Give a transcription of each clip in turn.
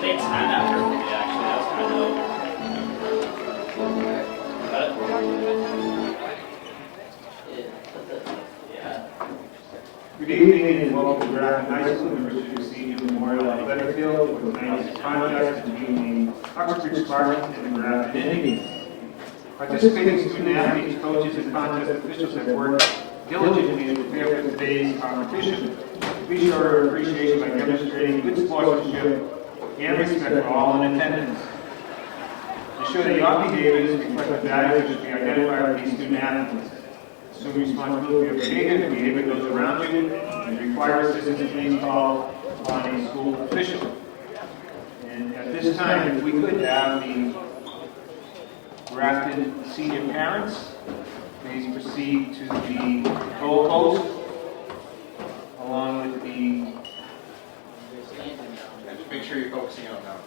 They timed that perfectly, actually. That was kind of dope. Good evening and welcome to Grafton High School, members of the Senior Memorial Athletic Field for tonight's contest between the Uxbridge Spartans and the Grafton Indians. Participating student athletes, coaches, and contest officials have worked diligently to prepare for today's competition. We show our appreciation by demonstrating good sportsmanship and respect for all in attendance. To show that your behaviors reflect the values which we identify with these student athletes. Assume responsibility for your behavior goes around you, and require assistance, please call upon a school official. And at this time, if we could have the Grafton senior parents, please proceed to the goal post, along with the. Just make sure you're focusing on that.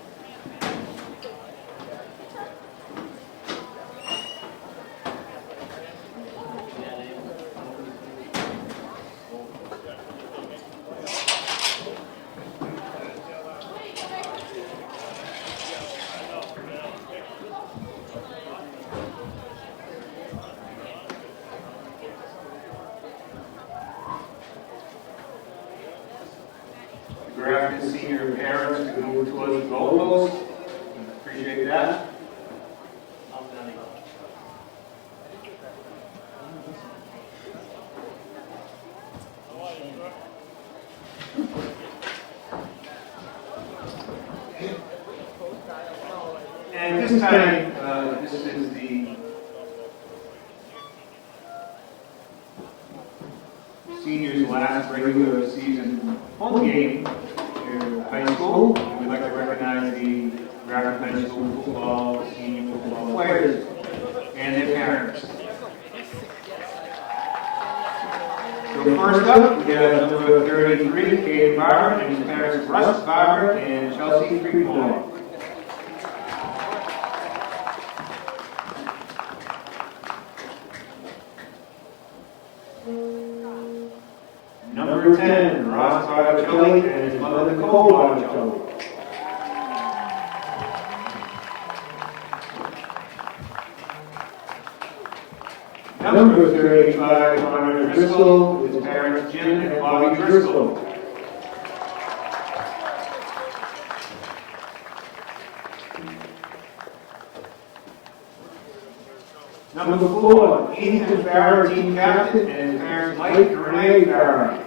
Grafton senior parents to move towards the goal post. Appreciate that. And this time, this is the seniors' last regular season home game here at high school. We'd like to recognize the Grafton High School football, senior football players, and their parents. So first up, we have number 33, Kate Barber, and his parents Russ Barber and Chelsea Creekmore. Number 10, Ross Salvatelli and his mother Nicole Salvatelli. Number 35, Connor Driscoll, with his parents Jim and Bobby Driscoll. Number 4, Ethan Farrer, team captain, and his parents Mike and Renee Farrer.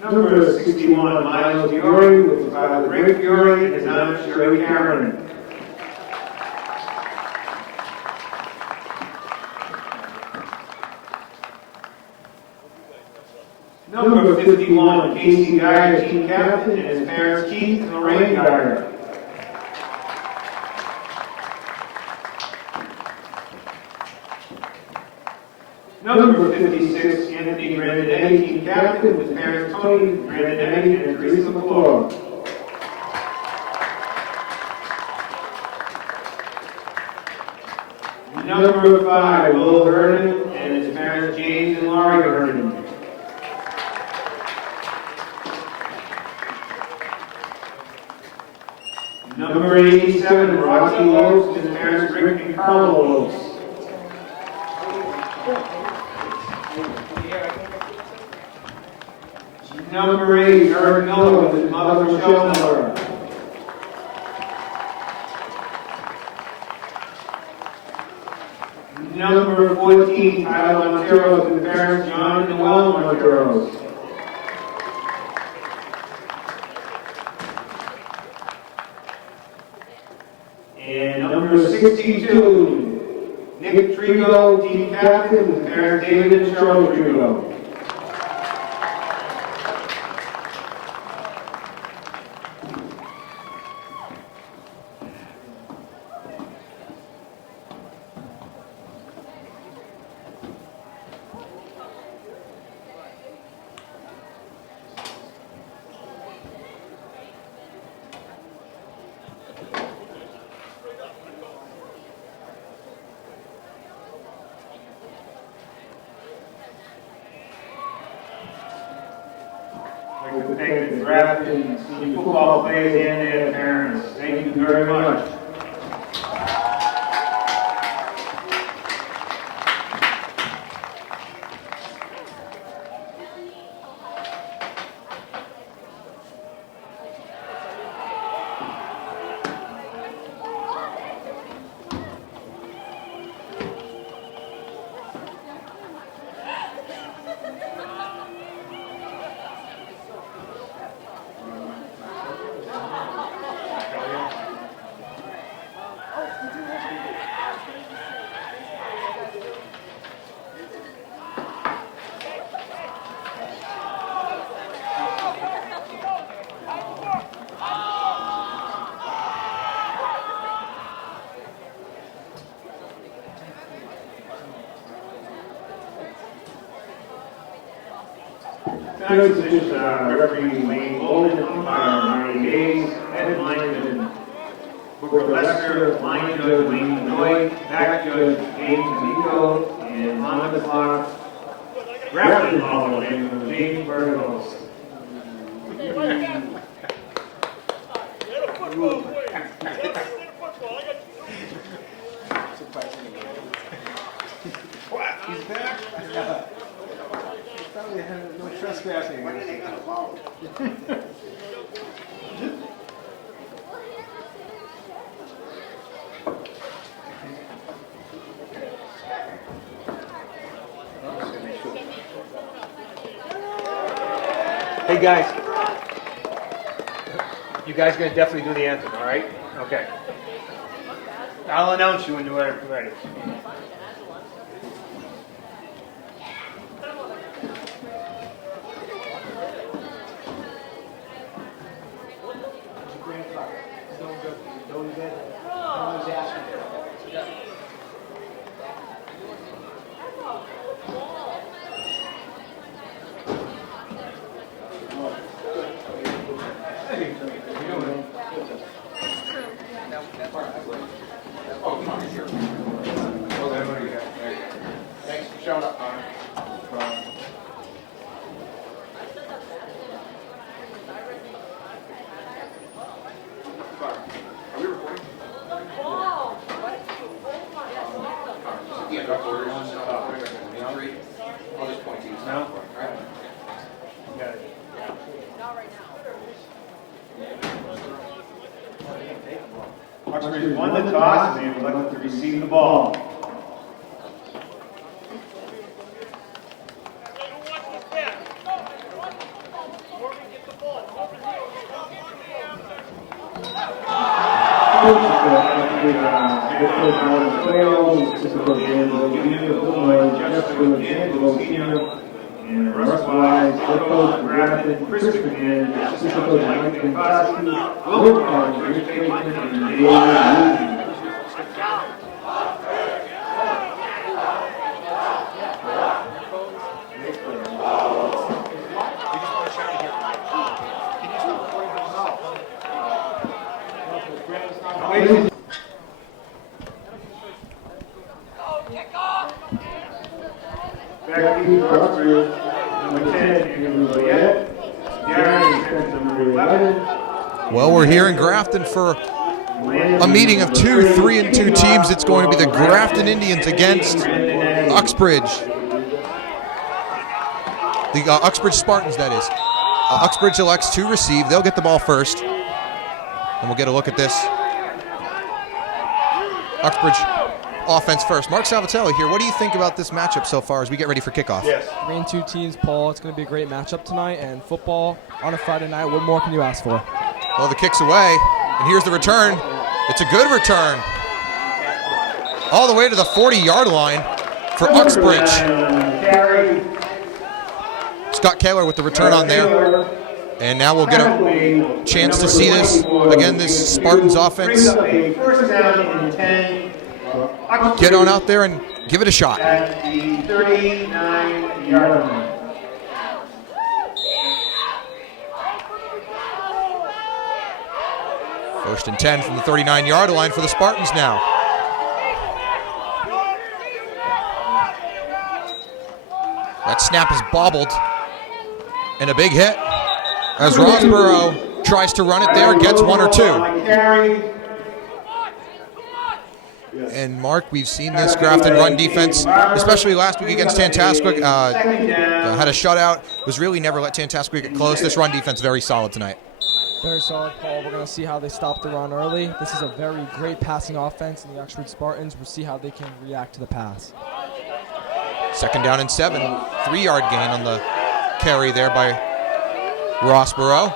Number 61, Miles Fiore, with his father Rick Fiore and his aunt Sherry Cameron. Number 51, Casey Geyer, team captain, and his parents Keith and Lorraine Geyer. Number 56, Anthony Grandinetti, team captain, with parents Tony Grandinetti and Teresa McClure. Number 5, Will Vernon, and his parents James and Laurie Vernon. Number 87, Rocky Lopes, and his parents Rick and Carlo Lopes. Number 8, Eric Miller, with his mother Michelle Miller. Number 14, Tyler Montero, with his parents John and Noel Montero. And number 62, Nick Trigo, team captain, with parents David and Cheryl Trigo. to thank the Grafton senior football players and their parents. Thank you very much. Tonight's edition referee Wayne Golden, umpire Marty Hayes, head lineman Booker Lester, line judge Wayne Benoit, back judge James Nico, and on the clock, Grafton Hall of Fame James Burgos. He's back? No trespassing. When did they get a phone? Hey guys, you guys gonna definitely do the anthem, all right? Okay. I'll announce you when you're ready. Thanks for showing up, Connor. Are we recording? Yeah, drop orders and stuff. I'll just point to you. No? Alright. Got it. Oxbridge won the toss and they would like to receive the ball. And Russ Wise, head coach Grafton, Chris McGinn, assistant coach Mike Pankowski, Will Carter, Rich Bateman, and David Lee. Back to Oxbridge, number 10, Andrew Loyette. Darren, number 11. Well, we're here in Grafton for a meeting of 3-2 teams. It's going to be the Grafton Indians against Uxbridge. The Uxbridge Spartans, that is. Uxbridge elects to receive. They'll get the ball first. And we'll get a look at this. Uxbridge offense first. Marc Salvatelli here. What do you think about this matchup so far as we get ready for kickoff? Yes. 3-2 teams, Paul. It's going to be a great matchup tonight. And football on a Friday night, what more can you ask for? Well, the kick's away. And here's the return. It's a good return. All the way to the 40-yard line for Uxbridge. Scott Kaler with the return on there. And now we'll get a chance to see this. Again, this Spartans offense. First down and 10. Get on out there and give it a shot. At the 39-yard line. First and 10 from the 39-yard line for the Spartans now. That snap is bobbled. And a big hit. As Rossborough tries to run it there, gets one or two. And Mark, we've seen this Grafton run defense, especially last week against Tantascwa. Had a shutout, was really never let Tantascwa get close. This run defense very solid tonight. Very solid, Paul. We're going to see how they stop the run early. This is a very great passing offense in the Uxbridge Spartans. We'll see how they can react to the pass. 2nd down and 7, 3-yard gain on the carry there by Rossborough.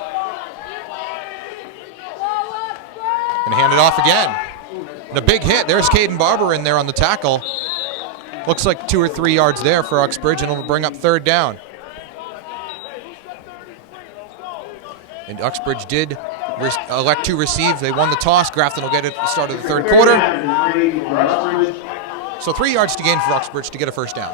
And hand it off again. And a big hit. There's Caden Barber in there on the tackle. Looks like 2 or 3 yards there for Uxbridge, and it'll bring up 3rd down. And Uxbridge did elect to receive. They won the toss. Grafton will get it at the start of the 3rd quarter. So 3 yards to gain for Uxbridge to get a 1st down.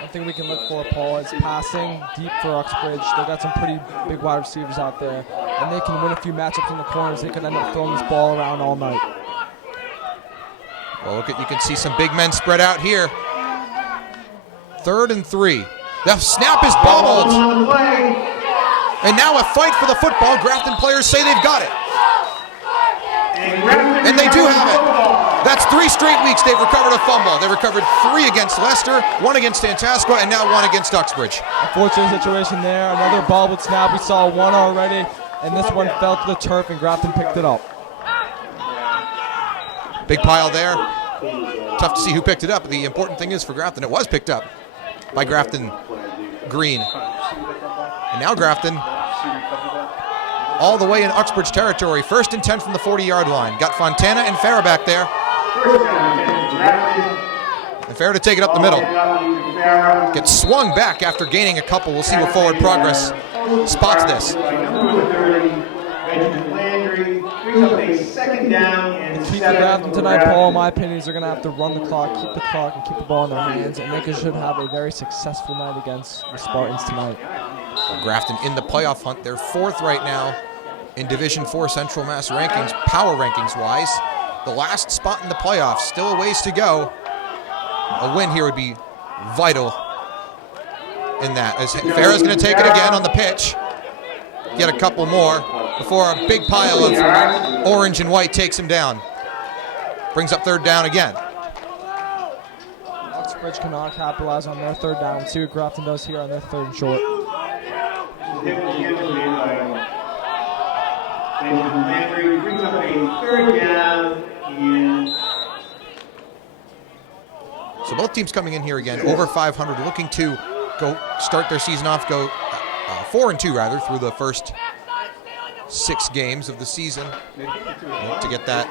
One thing we can look for, Paul, is passing deep for Uxbridge. They've got some pretty big wide receivers out there, and they can win a few matchups in the corners. They could end up throwing this ball around all night. Well, look at, you can see some big men spread out here. 3rd and 3. The snap is bobbled. And now a fight for the football. Grafton players say they've got it. And they do have it. That's 3 straight weeks they've recovered a fumble. They recovered 3 against Leicester, 1 against Tantascwa, and now 1 against Uxbridge. Unfortunate situation there. Another bobbled snap. We saw 1 already, and this one fell to the turf, and Grafton picked it up. Big pile there. Tough to see who picked it up. The important thing is for Grafton, it was picked up by Grafton Green. And now Grafton all the way in Uxbridge territory. 1st and 10 from the 40-yard line. Got Fontana and Farah back there. And Farah to take it up the middle. Gets swung back after gaining a couple. We'll see what forward progress spots this. The key for Grafton tonight, Paul, in my opinion, is they're going to have to run the clock, keep the clock, and keep the ball in their hands, and they should have a very successful night against the Spartans tonight. Grafton in the playoff hunt. They're 4th right now in Division 4 Central Mass rankings, power rankings-wise. The last spot in the playoffs, still a ways to go. A win here would be vital in that. As Farah's going to take it again on the pitch. Get a couple more before a big pile of orange and white takes him down. Brings up 3rd down again. Oxbridge cannot capitalize on their 3rd down. We'll see what Grafton does here on their 3rd and short. Brings up a 3rd down. So both teams coming in here again, over 500, looking to go start their season off, go 4-2 rather, through the first 6 games of the season, to get that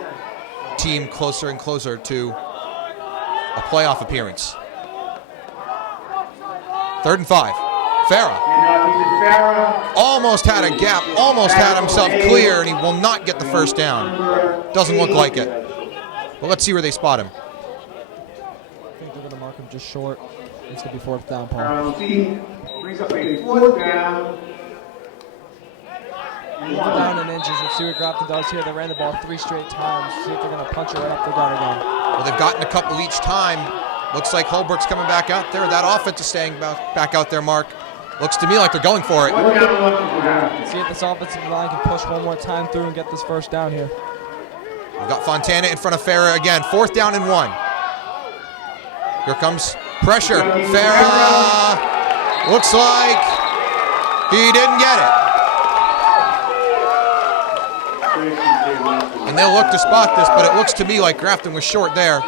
team closer and closer to a playoff appearance. 3rd and 5. Farah almost had a gap, almost had himself clear, and he will not get the 1st down. Doesn't look like it. But let's see where they spot him. I think they're going to mark him just short. It's going to be 4th down, Paul. Brings up a 4th down. 4 down and inches. Let's see what Grafton does here. They ran the ball 3 straight times. See if they're going to punch it right up the gut again. Well, they've gotten a couple each time. Looks like Holbrook's coming back out there. That offense is staying back out there, Mark. Looks to me like they're going for it. Let's see if this offensive line can push one more time through and get this 1st down here. We've got Fontana in front of Farah again. 4th down and 1. Here comes pressure. Farah looks like he didn't get it. And they'll look to spot this, but it looks to me like Grafton was short there.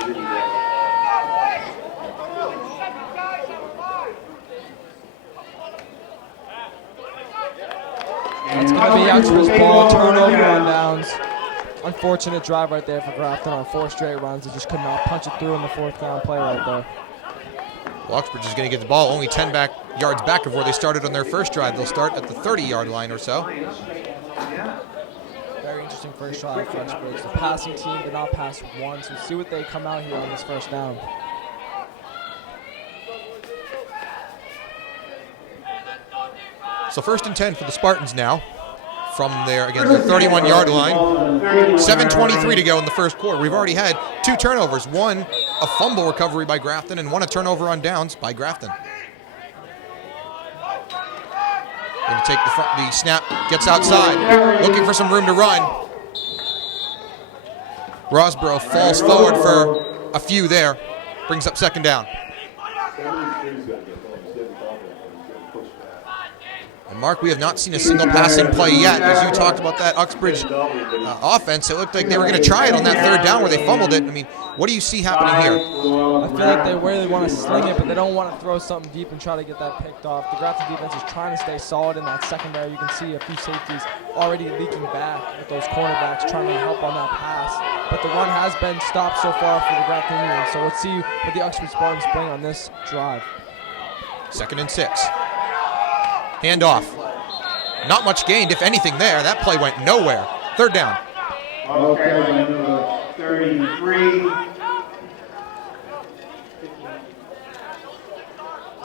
It's going to be Uxbridge's ball, turnover on downs. Unfortunate drive right there for Grafton on 4 straight runs. They just could not punch it through in the 4th down play right there. Well, Uxbridge is going to get the ball only 10 yards back of where they started on their first drive. They'll start at the 30-yard line or so. Very interesting first drive for Uxbridge. The passing team did not pass once. We'll see what they come out here on this 1st down. So 1st and 10 for the Spartans now. From their 31-yard line. 7:23 to go in the 1st quarter. We've already had 2 turnovers. 1 a fumble recovery by Grafton, and 1 a turnover on downs by Grafton. Going to take the snap, gets outside, looking for some room to run. Rosborough falls forward for a few there, brings up second down. And Mark, we have not seen a single passing play yet. As you talked about that Uxbridge offense, it looked like they were going to try it on that third down where they fumbled it. I mean, what do you see happening here? I feel like they really want to sling it, but they don't want to throw something deep and try to get that picked off. The Grafton defense is trying to stay solid in that secondary. You can see a few safeties already leaking back with those cornerbacks trying to help on that pass. But the run has been stopped so far for the Grafton Indians. So let's see what the Uxbridge Spartans bring on this drive. 2nd and 6. Handoff. Not much gained, if anything, there. That play went nowhere. Third down. Okay, number 33.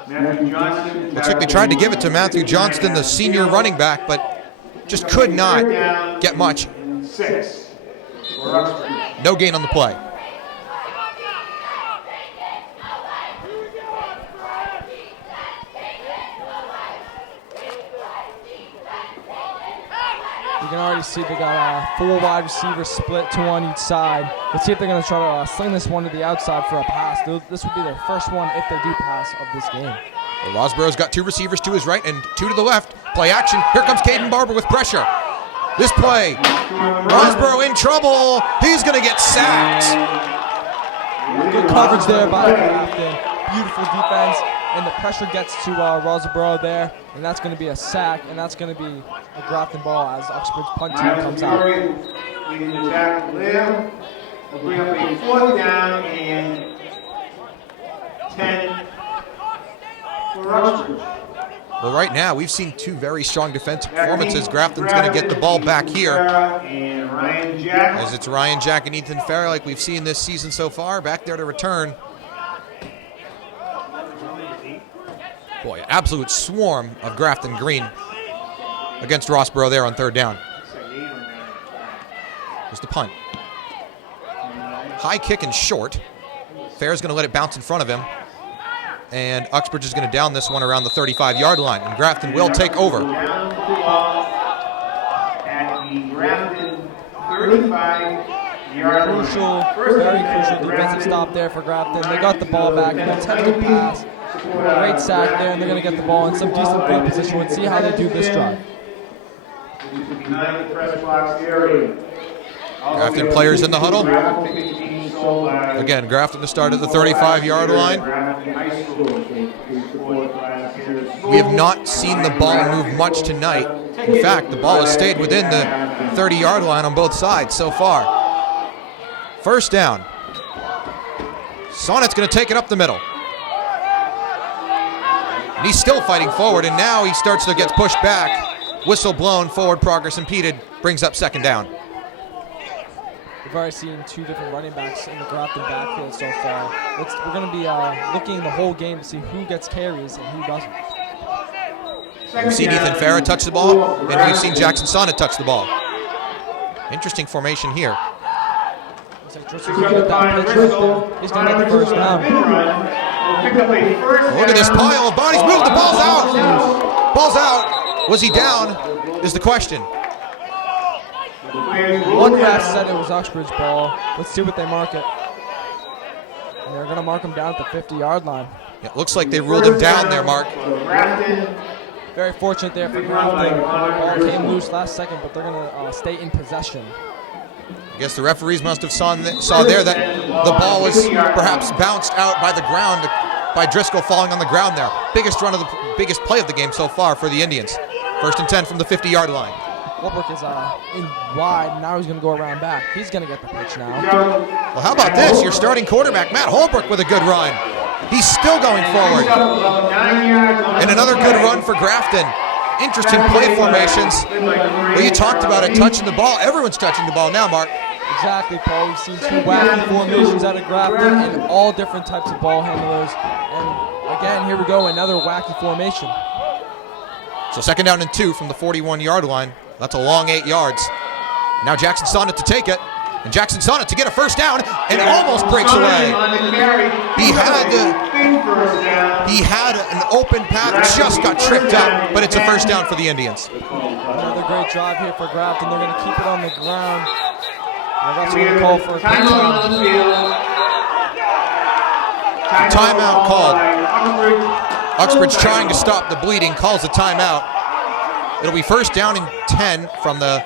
Matthew Johnston. Looks like they tried to give it to Matthew Johnston, the senior running back, but just could not get much. 6 for Uxbridge. No gain on the play. You can already see they got 4 wide receivers split, 2 on each side. Let's see if they're going to try to sling this one to the outside for a pass. This would be their first one if they do pass of this game. Well, Rosborough's got 2 receivers to his right and 2 to the left. Play action. Here comes Caden Barber with pressure. This play, Rosborough in trouble. He's going to get sacked. Good coverage there by Grafton. Beautiful defense. And the pressure gets to Rosborough there, and that's going to be a sack, and that's going to be a Grafton ball as Uxbridge punt team comes out. Leading the tackle there. We'll bring up a 4th down and 10 for Uxbridge. Well, right now, we've seen 2 very strong defensive performances. Grafton's going to get the ball back here. And Ryan Jack. As it's Ryan Jack and Ethan Farrell, like we've seen this season so far, back there to return. Boy, an absolute swarm of Grafton Green against Rosborough there on third down. Here's the punt. High kick and short. Fair's going to let it bounce in front of him. And Uxbridge is going to down this one around the 35-yard line. And Grafton will take over. At the Grafton 35-yard line. Crucial, very crucial defensive stop there for Grafton. They got the ball back, an attempted pass. Great sack there, and they're going to get the ball in some decent field position. Let's see how they do this drive. Behind the press box area. Grafton players in the huddle. Again, Grafton to start at the 35-yard line. We have not seen the ball move much tonight. In fact, the ball has stayed within the 30-yard line on both sides so far. First down. Sonnet's going to take it up the middle. And he's still fighting forward, and now he starts to get pushed back. Whistle blown, forward progress impeded, brings up second down. We've already seen 2 different running backs in the Grafton backfield so far. We're going to be looking the whole game to see who gets carries and who doesn't. We've seen Ethan Farah touch the ball, and we've seen Jackson Sonnet touch the ball. Interesting formation here. He's going to get that pitch. He's going to get the first down. Look at this pile of bodies. Move, the ball's out. Ball's out. Was he down is the question. One ref said it was Uxbridge ball. Let's see what they mark it. And they're going to mark him down at the 50-yard line. It looks like they ruled him down there, Mark. Very fortunate there for Grafton. The ball came loose last second, but they're going to stay in possession. I guess the referees must have saw there that the ball was perhaps bounced out by the ground by Driscoll falling on the ground there. Biggest play of the game so far for the Indians. 1st and 10 from the 50-yard line. Holbrook is in wide. Now he's going to go around back. He's going to get the pitch now. Well, how about this? Your starting quarterback, Matt Holbrook, with a good run. He's still going forward. And another good run for Grafton. Interesting play formations. Well, you talked about it, touching the ball. Everyone's touching the ball now, Mark. Exactly, Paul. We've seen 2 wacky formations out of Grafton and all different types of ball handlers. And again, here we go, another wacky formation. So 2nd down and 2 from the 41-yard line. That's a long 8 yards. Now Jackson Sonnet to take it. And Jackson Sonnet to get a first down and almost breaks away. He had an open path, just got tripped up, but it's a first down for the Indians. Another great drive here for Grafton. They're going to keep it on the ground. And that's going to call for a timeout called. Uxbridge trying to stop the bleeding, calls a timeout. It'll be first down and 10 from the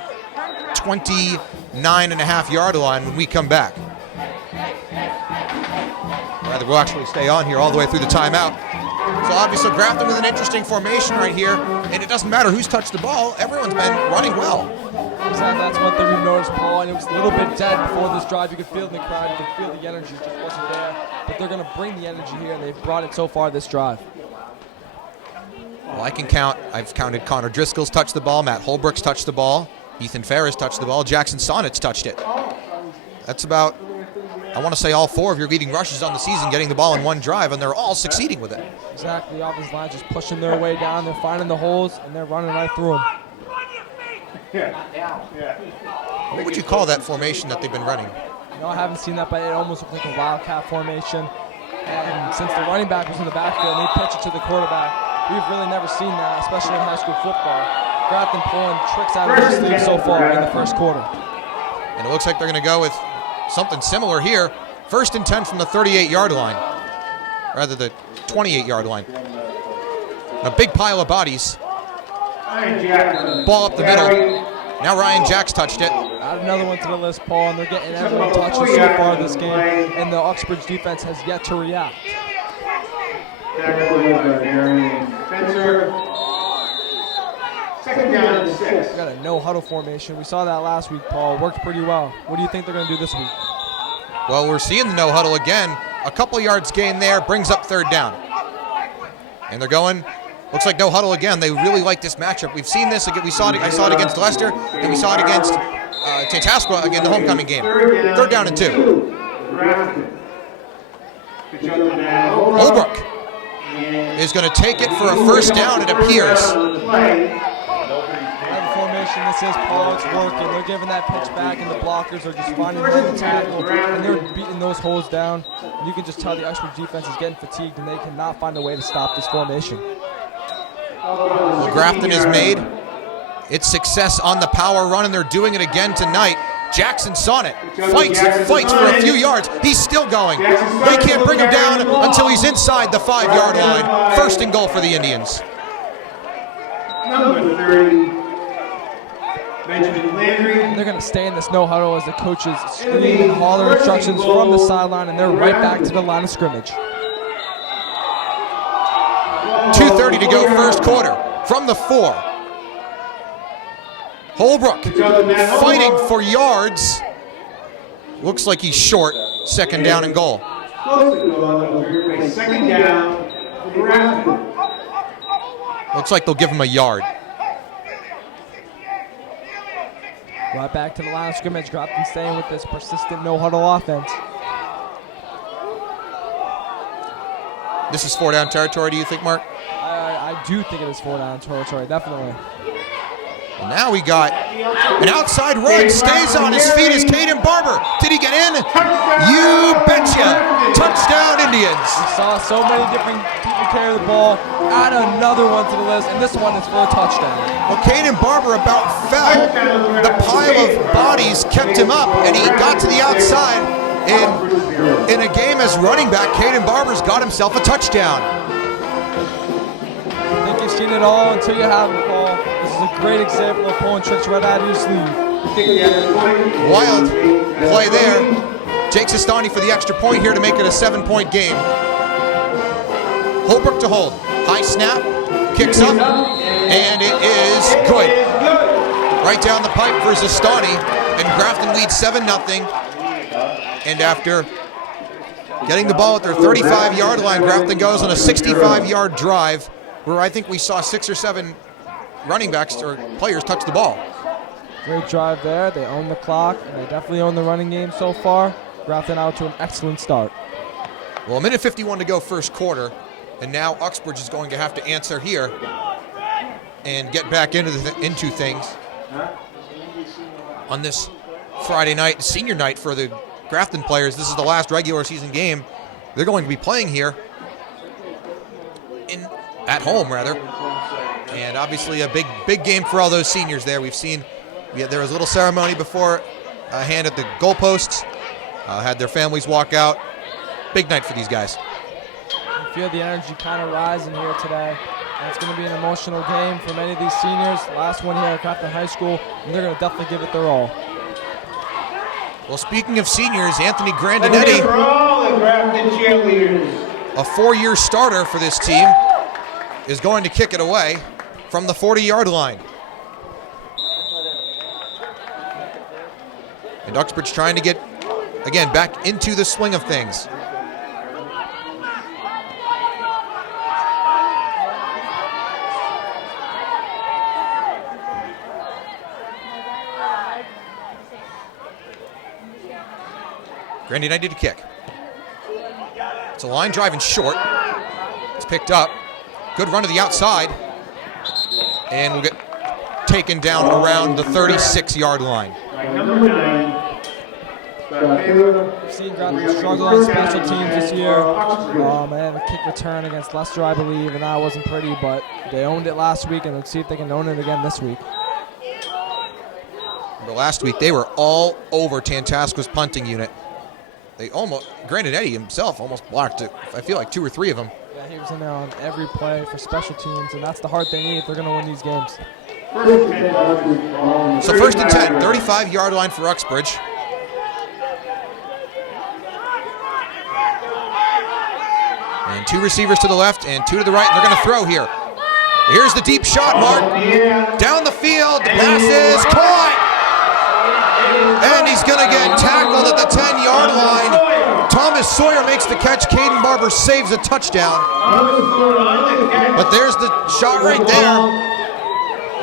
29.5-yard line when we come back. Rather, we'll actually stay on here all the way through the timeout. So obviously Grafton with an interesting formation right here, and it doesn't matter who's touched the ball, everyone's been running well. Exactly, that's one thing we've noticed, Paul, and it was a little bit dead before this drive. You could feel it in the crowd, you could feel the energy just wasn't there. But they're going to bring the energy here, and they've brought it so far this drive. Well, I've counted Connor Driscoll's touched the ball, Matt Holbrook's touched the ball, Ethan Ferris touched the ball, Jackson Sonnet's touched it. That's about, I want to say, all 4 of your leading rushes on the season getting the ball in one drive, and they're all succeeding with it. Exactly, the offensive line just pushing their way down, they're finding the holes, and they're running right through them. What would you call that formation that they've been running? No, I haven't seen that, but it almost looks like a wildcat formation. And since the running back was in the backfield and they pitch it to the quarterback, we've really never seen that, especially in high school football. Grafton pulling tricks out of their sleeves so far in the first quarter. And it looks like they're going to go with something similar here. First and 10 from the 38-yard line, rather the 28-yard line. A big pile of bodies. Ball up the middle. Now Ryan Jacks touched it. Add another one to the list, Paul, and they're getting everyone touches so far this game, and the Uxbridge defense has yet to react. Second down and 6. We got a no-huddle formation. We saw that last week, Paul. Worked pretty well. What do you think they're going to do this week? Well, we're seeing the no-huddle again. A couple yards gain there, brings up third down. And they're going, looks like no huddle again. They really like this matchup. We've seen this, I saw it against Leicester, and we saw it against Tantascwa again, the homecoming game. Third down and 2. Holbrook is going to take it for a first down, it appears. That formation, this is Paul, it's working. They're giving that pitch back, and the blockers are just finding the way to tackle, and they're beating those holes down. And you can just tell the Uxbridge defense is getting fatigued, and they cannot find a way to stop this formation. Well, Grafton has made its success on the power run, and they're doing it again tonight. Jackson Sonnet fights for a few yards. He's still going. They can't bring him down until he's inside the 5-yard line. First and goal for the Indians. Number 30, Benjamin Landry. And they're going to stay in this no huddle as the coaches scream and holler instructions from the sideline, and they're right back to the line of scrimmage. 2:30 to go, first quarter. From the 4. Holbrook fighting for yards. Looks like he's short. Second down and goal. Second down. Looks like they'll give him a yard. Right back to the line of scrimmage. Grafton staying with this persistent no-huddle offense. This is 4-down territory, do you think, Mark? I do think it is 4-down territory, definitely. And now we got an outside run. Stays on his feet is Caden Barber. Did he get in? You betcha. Touchdown, Indians. We saw so many different people carry the ball. Add another one to the list, and this one is for a touchdown. Well, Caden Barber about fell. The pile of bodies kept him up, and he got to the outside. In a game as running back, Caden Barber's got himself a touchdown. I think you've seen it all until you haven't, Paul. This is a great example of pulling tricks right out of your sleeve. Wild play there. Jake Sistani for the extra point here to make it a 7-point game. Holbrook to hold. High snap, kicks up, and it is good. Right down the pipe for Sistani, and Grafton leads 7-0. And after getting the ball at their 35-yard line, Grafton goes on a 65-yard drive where I think we saw 6 or 7 running backs or players touch the ball. Great drive there. They own the clock, and they definitely own the running game so far. Grafton out to an excellent start. Well, a minute 51 to go first quarter, and now Uxbridge is going to have to answer here and get back into things on this Friday night, senior night for the Grafton players. This is the last regular season game they're going to be playing here at home, rather. And obviously a big game for all those seniors there. There was a little ceremony before a hand at the goalposts. Had their families walk out. Big night for these guys. I feel the energy kind of rising here today. And it's going to be an emotional game for many of these seniors. Last one here at Grafton High School, and they're going to definitely give it their all. Well, speaking of seniors, Anthony Grandinetti, For all the Grafton cheerleaders. a 4-year starter for this team, is going to kick it away from the 40-yard line. And Uxbridge trying to get, again, back into the swing of things. Grandinetti to kick. It's a line drive and short. It's picked up. Good run to the outside. And we'll get taken down around the 36-yard line. Number 9. We've seen Grafton struggle on special teams this year. Man, the kick return against Leicester, I believe, and that wasn't pretty, but they owned it last week, and let's see if they can own it again this week. Remember last week, they were all over Tantasco's punting unit. Grandinetti himself almost blocked it, I feel like 2 or 3 of them. Yeah, he was in there on every play for special teams, and that's the heart they need if they're going to win these games. So first and 10, 35-yard line for Uxbridge. And 2 receivers to the left and 2 to the right, and they're going to throw here. Here's the deep shot, Marc. Down the field, the pass is caught. And he's going to get tackled at the 10-yard line. Thomas Sawyer makes the catch. Caden Barber saves a touchdown. But there's the shot right there.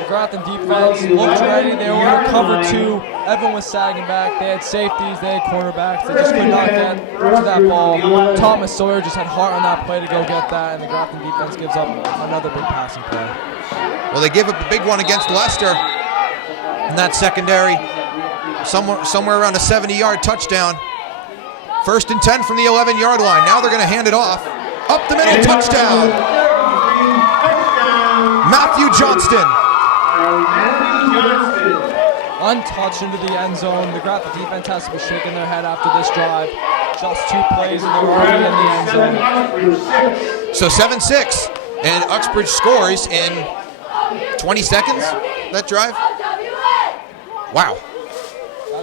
The Grafton defense looked ready. They were in cover 2. Everyone was sagging back. They had safeties. They had cornerbacks. They just could not get to that ball. Thomas Sawyer just had heart on that play to go get that, and the Grafton defense gives up another big passing play. Well, they gave up a big one against Leicester in that secondary. Somewhere around a 70-yard touchdown. First and 10 from the 11-yard line. Now they're going to hand it off. Up the middle, touchdown. Matthew Johnston. Untouched into the end zone. The Grafton defense has to be shaking their head after this drive. Just 2 plays and they're already in the end zone. So 7-6. And Uxbridge scores in 20 seconds, that drive. Wow.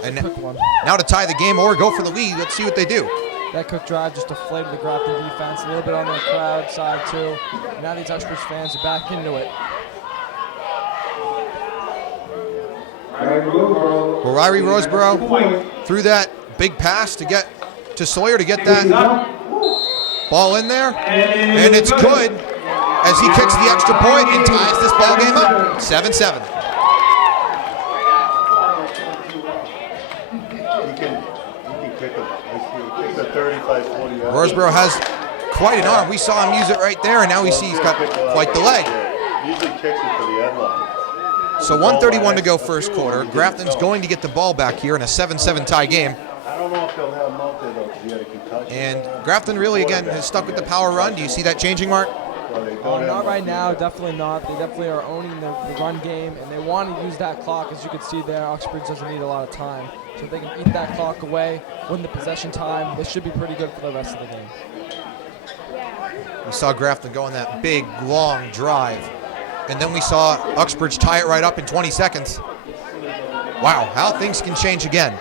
That's a quick one. Now to tie the game or go for the lead. Let's see what they do. That quick drive just deflated the Grafton defense. A little bit on the crowd side, too. Now these Uxbridge fans are back into it. Ryrie Roseborough threw that big pass to get to Sawyer to get that ball in there. And it's good as he kicks the extra point and ties this ball game up. 7-7. Roseborough has quite an arm. We saw him use it right there, and now we see he's got quite the leg. Usually kicks it to the end line. So 1:31 to go first quarter. Grafton's going to get the ball back here in a 7-7 tie game. I don't know if they'll have him out there though, because he had a concussion. And Grafton really, again, has stuck with the power run. Do you see that changing, Marc? Not right now, definitely not. They definitely are owning the run game, and they want to use that clock. As you can see there, Oxbridge doesn't need a lot of time. So if they can eat that clock away, win the possession time, they should be pretty good for the rest of the game. We saw Grafton go on that big, long drive. And then we saw Uxbridge tie it right up in 20 seconds. Wow, how things can change again.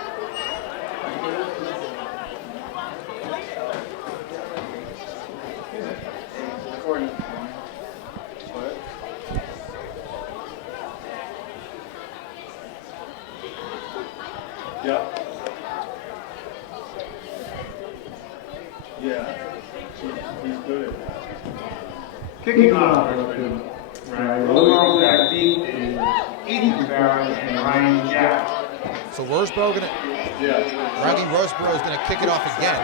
Yeah. Yeah. He's good at that. Kicking off. Overall back deep is Ethan Barron and Ryan Jack. So Roseborough gonna, Riley Roseborough is gonna kick it off again.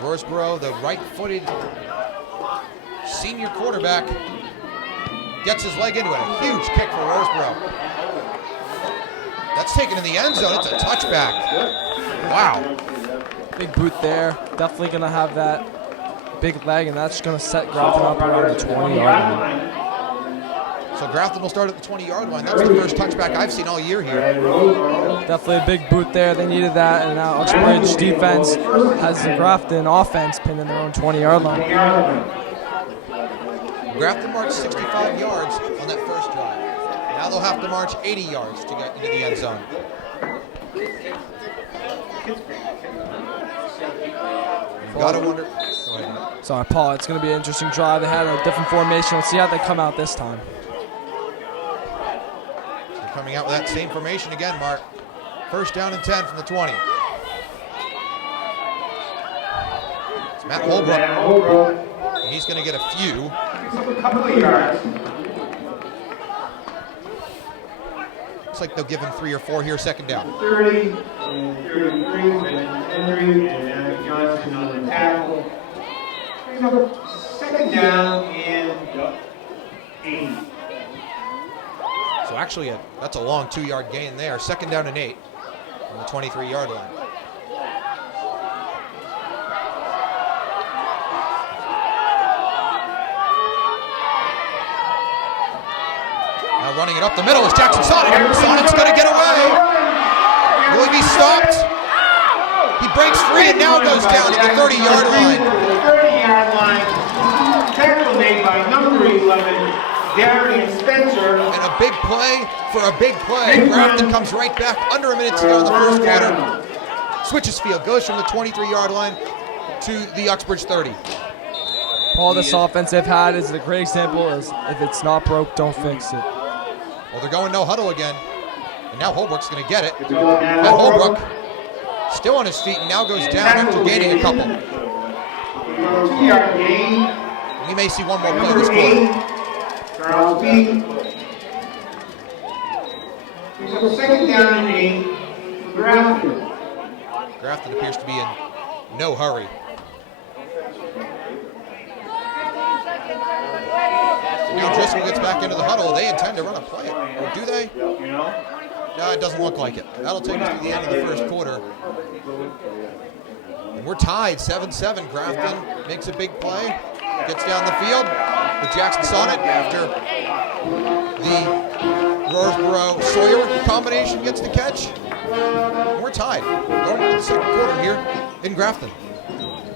Roseborough, the right-footed senior quarterback, Gets his leg into it. A huge kick for Roseboro. That's taken in the end zone. It's a touchback. Wow. Big boot there. Definitely going to have that big leg, and that's going to set Grafton up around the 20-yard line. So Grafton will start at the 20-yard line. That's the first touchback I've seen all year here. Definitely a big boot there. They needed that, and now Uxbridge defense has the Grafton offense pinned in their own 20-yard line. Grafton marched 65 yards on that first drive. Now they'll have to march 80 yards to get into the end zone. You've got to wonder. Go ahead. Sorry, Paul. It's going to be an interesting drive. They had a different formation. Let's see how they come out this time. They're coming out with that same formation again, Mark. First down and 10 from the 20. It's Matt Holbrook. And he's going to get a few. A couple of yards. Looks like they'll give him 3 or 4 here, second down. 30, and 33, Henry, and Adam Johnson on the tackle. Second down and 8. So actually, that's a long 2-yard gain there. Second down and 8 on the 23-yard line. Now running it up the middle is Jackson Sonic. Sonic's going to get away. Will he be stopped? He breaks free and now goes down at the 30-yard line. 30-yard line. Tackle made by number 11, Darian Spencer. And a big play for a big play. Grafton comes right back under a minute to go in the first quarter. Switches field, goes from the 23-yard line to the Uxbridge 30. Paul, this offense they've had is a great example is if it's not broke, don't fix it. Well, they're going no huddle again. And now Holbrook's going to get it. Matt Holbrook still on his feet and now goes down after gaining a couple. 2-yard gain. We may see one more play this quarter. Charles B. Second down and 8 for Grafton. Grafton appears to be in no hurry. Now Driscoll gets back into the huddle. They intend to run a play. Or do they? No, it doesn't look like it. That'll take us to the end of the first quarter. And we're tied 7-7. Grafton makes a big play. Gets down the field with Jackson Sonnet after the Roseboro-Sawyer combination gets the catch. And we're tied. Going into the second quarter here in Grafton.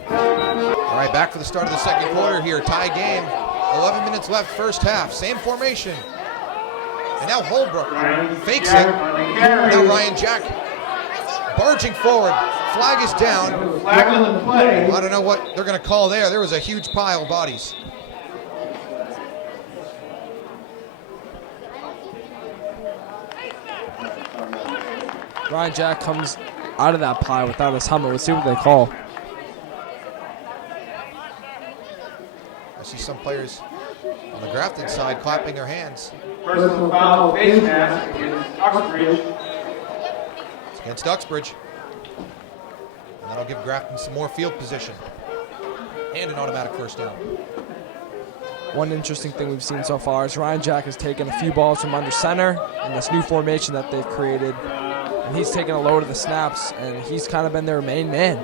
All right, back for the start of the second quarter here. Tie game. 11 minutes left, first half. Same formation. And now Holbrook fakes it. Now Ryan Jack barging forward. Flag is down. Flag on the play. I don't know what they're going to call there. There was a huge pile of bodies. Ryan Jack comes out of that pile without his helmet. Let's see what they call. I see some players on the Grafton side clapping their hands. Personal foul, face mask against Oxbridge. It's against Uxbridge. And that'll give Grafton some more field position. And an automatic first down. One interesting thing we've seen so far is Ryan Jack has taken a few balls from under center in this new formation that they've created. And he's taken a load of the snaps, and he's kind of been their main man.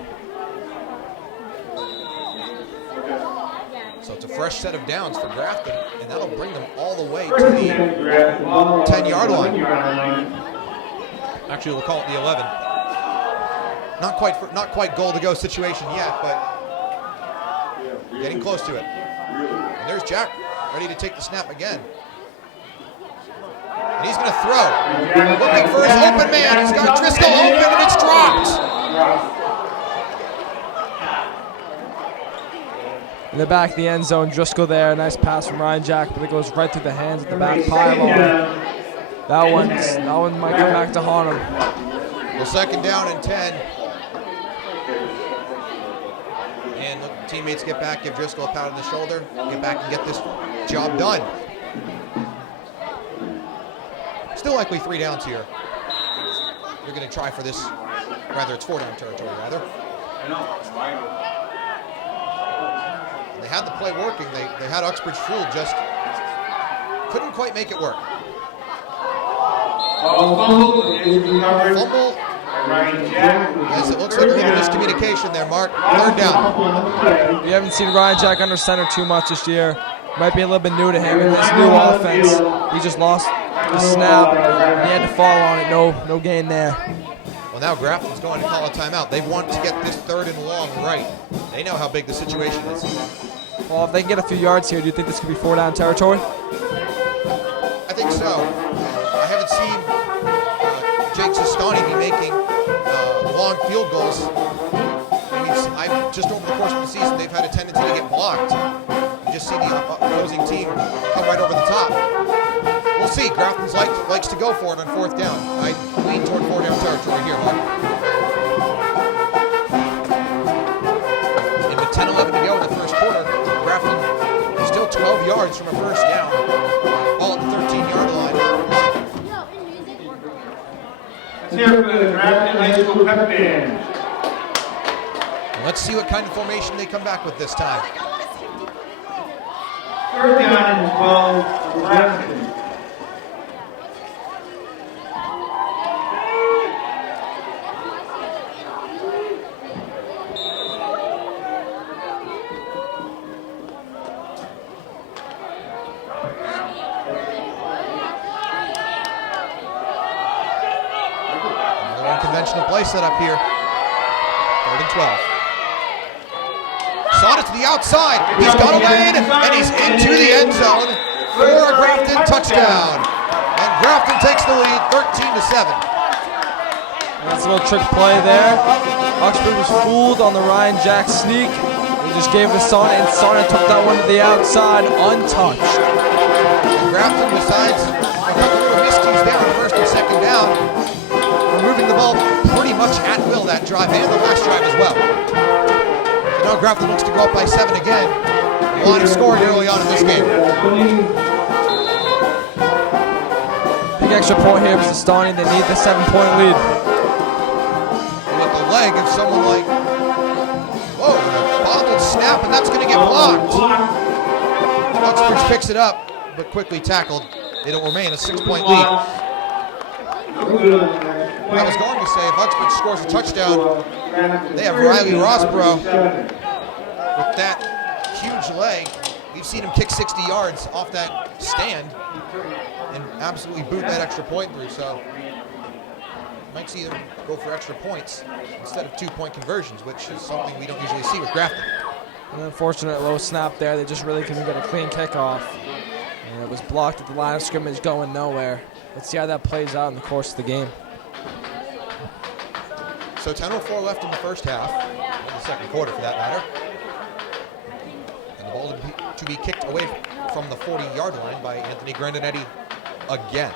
So it's a fresh set of downs for Grafton, and that'll bring them all the way to the 10-yard line. Actually, we'll call it the 11. Not quite goal-to-go situation yet, but getting close to it. And there's Jack, ready to take the snap again. And he's going to throw. Looking for his open man. He's got Driscoll open, and it's dropped. In the back of the end zone, Driscoll there. Nice pass from Ryan Jack, but it goes right through the hands of the back pylon. That one might come back to haunt him. Well, second down and 10. And look, teammates get back, give Driscoll a pat on the shoulder, get back and get this job done. Still likely 3 downs here. They're going to try for this, rather it's 4-down territory, rather. They had the play working. They had Uxbridge fooled just couldn't quite make it work. Fumble is recovered Fumble. by Ryan Jack. Yes, it looks like a little miscommunication there, Mark. Third down. We haven't seen Ryan Jack under center too much this year. Might be a little bit new to him in this new offense. He just lost the snap. He had to fall on it. No gain there. Well, now Grafton's going to call a timeout. They want to get this 3rd and long right. They know how big the situation is. Well, if they can get a few yards here, do you think this could be 4-down territory? I think so. I haven't seen Jake Zastani be making long field goals. I've just over the course of the season, they've had a tendency to get blocked. You just see the opposing team come right over the top. We'll see. Grafton's likes to go for it on 4th down. I lean toward 4-down territory here, Mark. And with 10-11 to go in the first quarter, Grafton is still 12 yards from a first down, all at the 13-yard line. Let's hear it for the Grafton High School pep band. And let's see what kind of formation they come back with this time. 3rd down and 12 for Grafton. Another unconventional play set up here. 3rd and 12. Sought it to the outside. He's got a lane, and he's into the end zone for a Grafton touchdown. And Grafton takes the lead, 13-7. That's a little trick play there. Uxbridge was fooled on the Ryan Jack sneak. He just gave it to Sana, and Sana took that one to the outside, untouched. And Grafton decides a couple of miscues there on 1st and 2nd down, removing the ball pretty much at will that drive and the last drive as well. So now Grafton looks to go up by 7 again. The line of scoring early on in this game. Big extra point here for Stani. They need the 7-point lead. With the leg of someone like, whoa, a bobbled snap, and that's going to get blocked. Oxbridge picks it up, but quickly tackled. It'll remain a 6-point lead. I was going to say, if Uxbridge scores a touchdown, they have Riley Rossborough with that huge leg. We've seen him kick 60 yards off that stand and absolutely boot that extra point through. So you might see them go for extra points instead of 2-point conversions, which is something we don't usually see with Grafton. An unfortunate low snap there. They just really couldn't get a clean kickoff. And it was blocked at the line of scrimmage, going nowhere. Let's see how that plays out in the course of the game. So 10:04 left in the first half, or the second quarter for that matter. And the ball to be kicked away from the 40-yard line by Anthony Grandinetti again.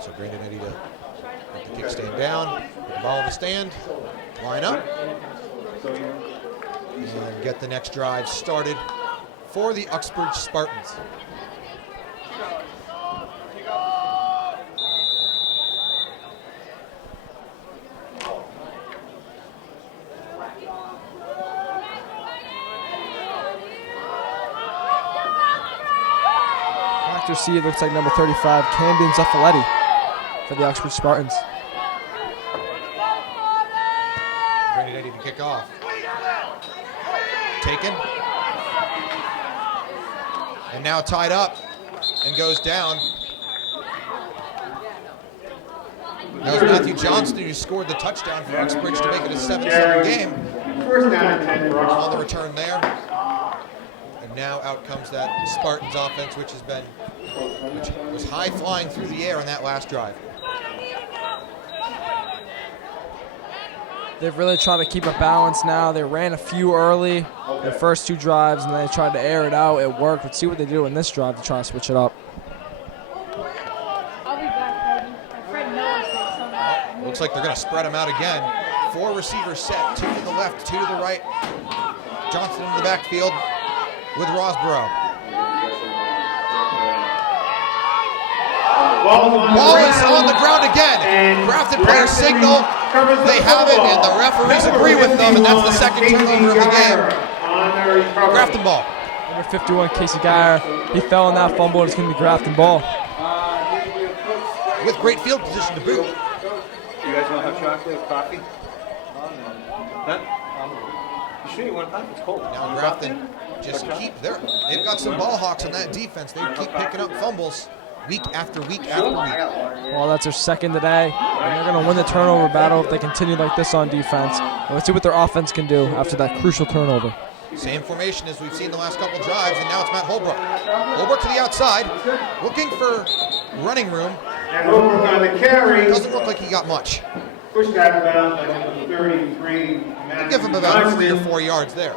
So Grandinetti to put the kickstand down, put the ball in the stand, line up, and get the next drive started for the Uxbridge Spartans. Back to receive, looks like number 35, Camden Salvatelli for the Uxbridge Spartans. Ready to kick off. Taken. And now tied up and goes down. That was Matthew Johnston who scored the touchdown for Uxbridge to make it a 7-7 game. 1st down and 10 for On the Oxbridge. return there. And now out comes that Spartans offense, which was high flying through the air on that last drive. They've really tried to keep a balance now. They ran a few early, their first 2 drives, and they tried to air it out. It worked. Let's see what they do in this drive to try to switch it up. I'll be back, Peggy. My friend Noah said something. Looks like they're going to spread them out again. 4 receivers set, 2 to the left, 2 to the right. Johnson in the backfield with Rossborough. Ball is on the ground again. Grafton players signal. They have it, and the referees agree with them, and that's the second turnover of the game. Grafton ball. Number 51, Casey Geyer, he fell on that fumble, and it's going to be Grafton ball. With great field position to boot. You guys want to have chocolate or coffee? Huh? You sure you want that? It's cold. Now Grafton just they've got some ball hawks on that defense. They keep picking up fumbles week after week after week. Well, that's their second today, and they're going to win the turnover battle if they continue like this on defense. And let's see what their offense can do after that crucial turnover. Same formation as we've seen the last couple drives, and now it's Matt Holbrook. Holbrook to the outside, looking for running room. And Holbrook on the carry. Doesn't look like he got much. Push that about like 33. They give him about 3 or 4 yards there.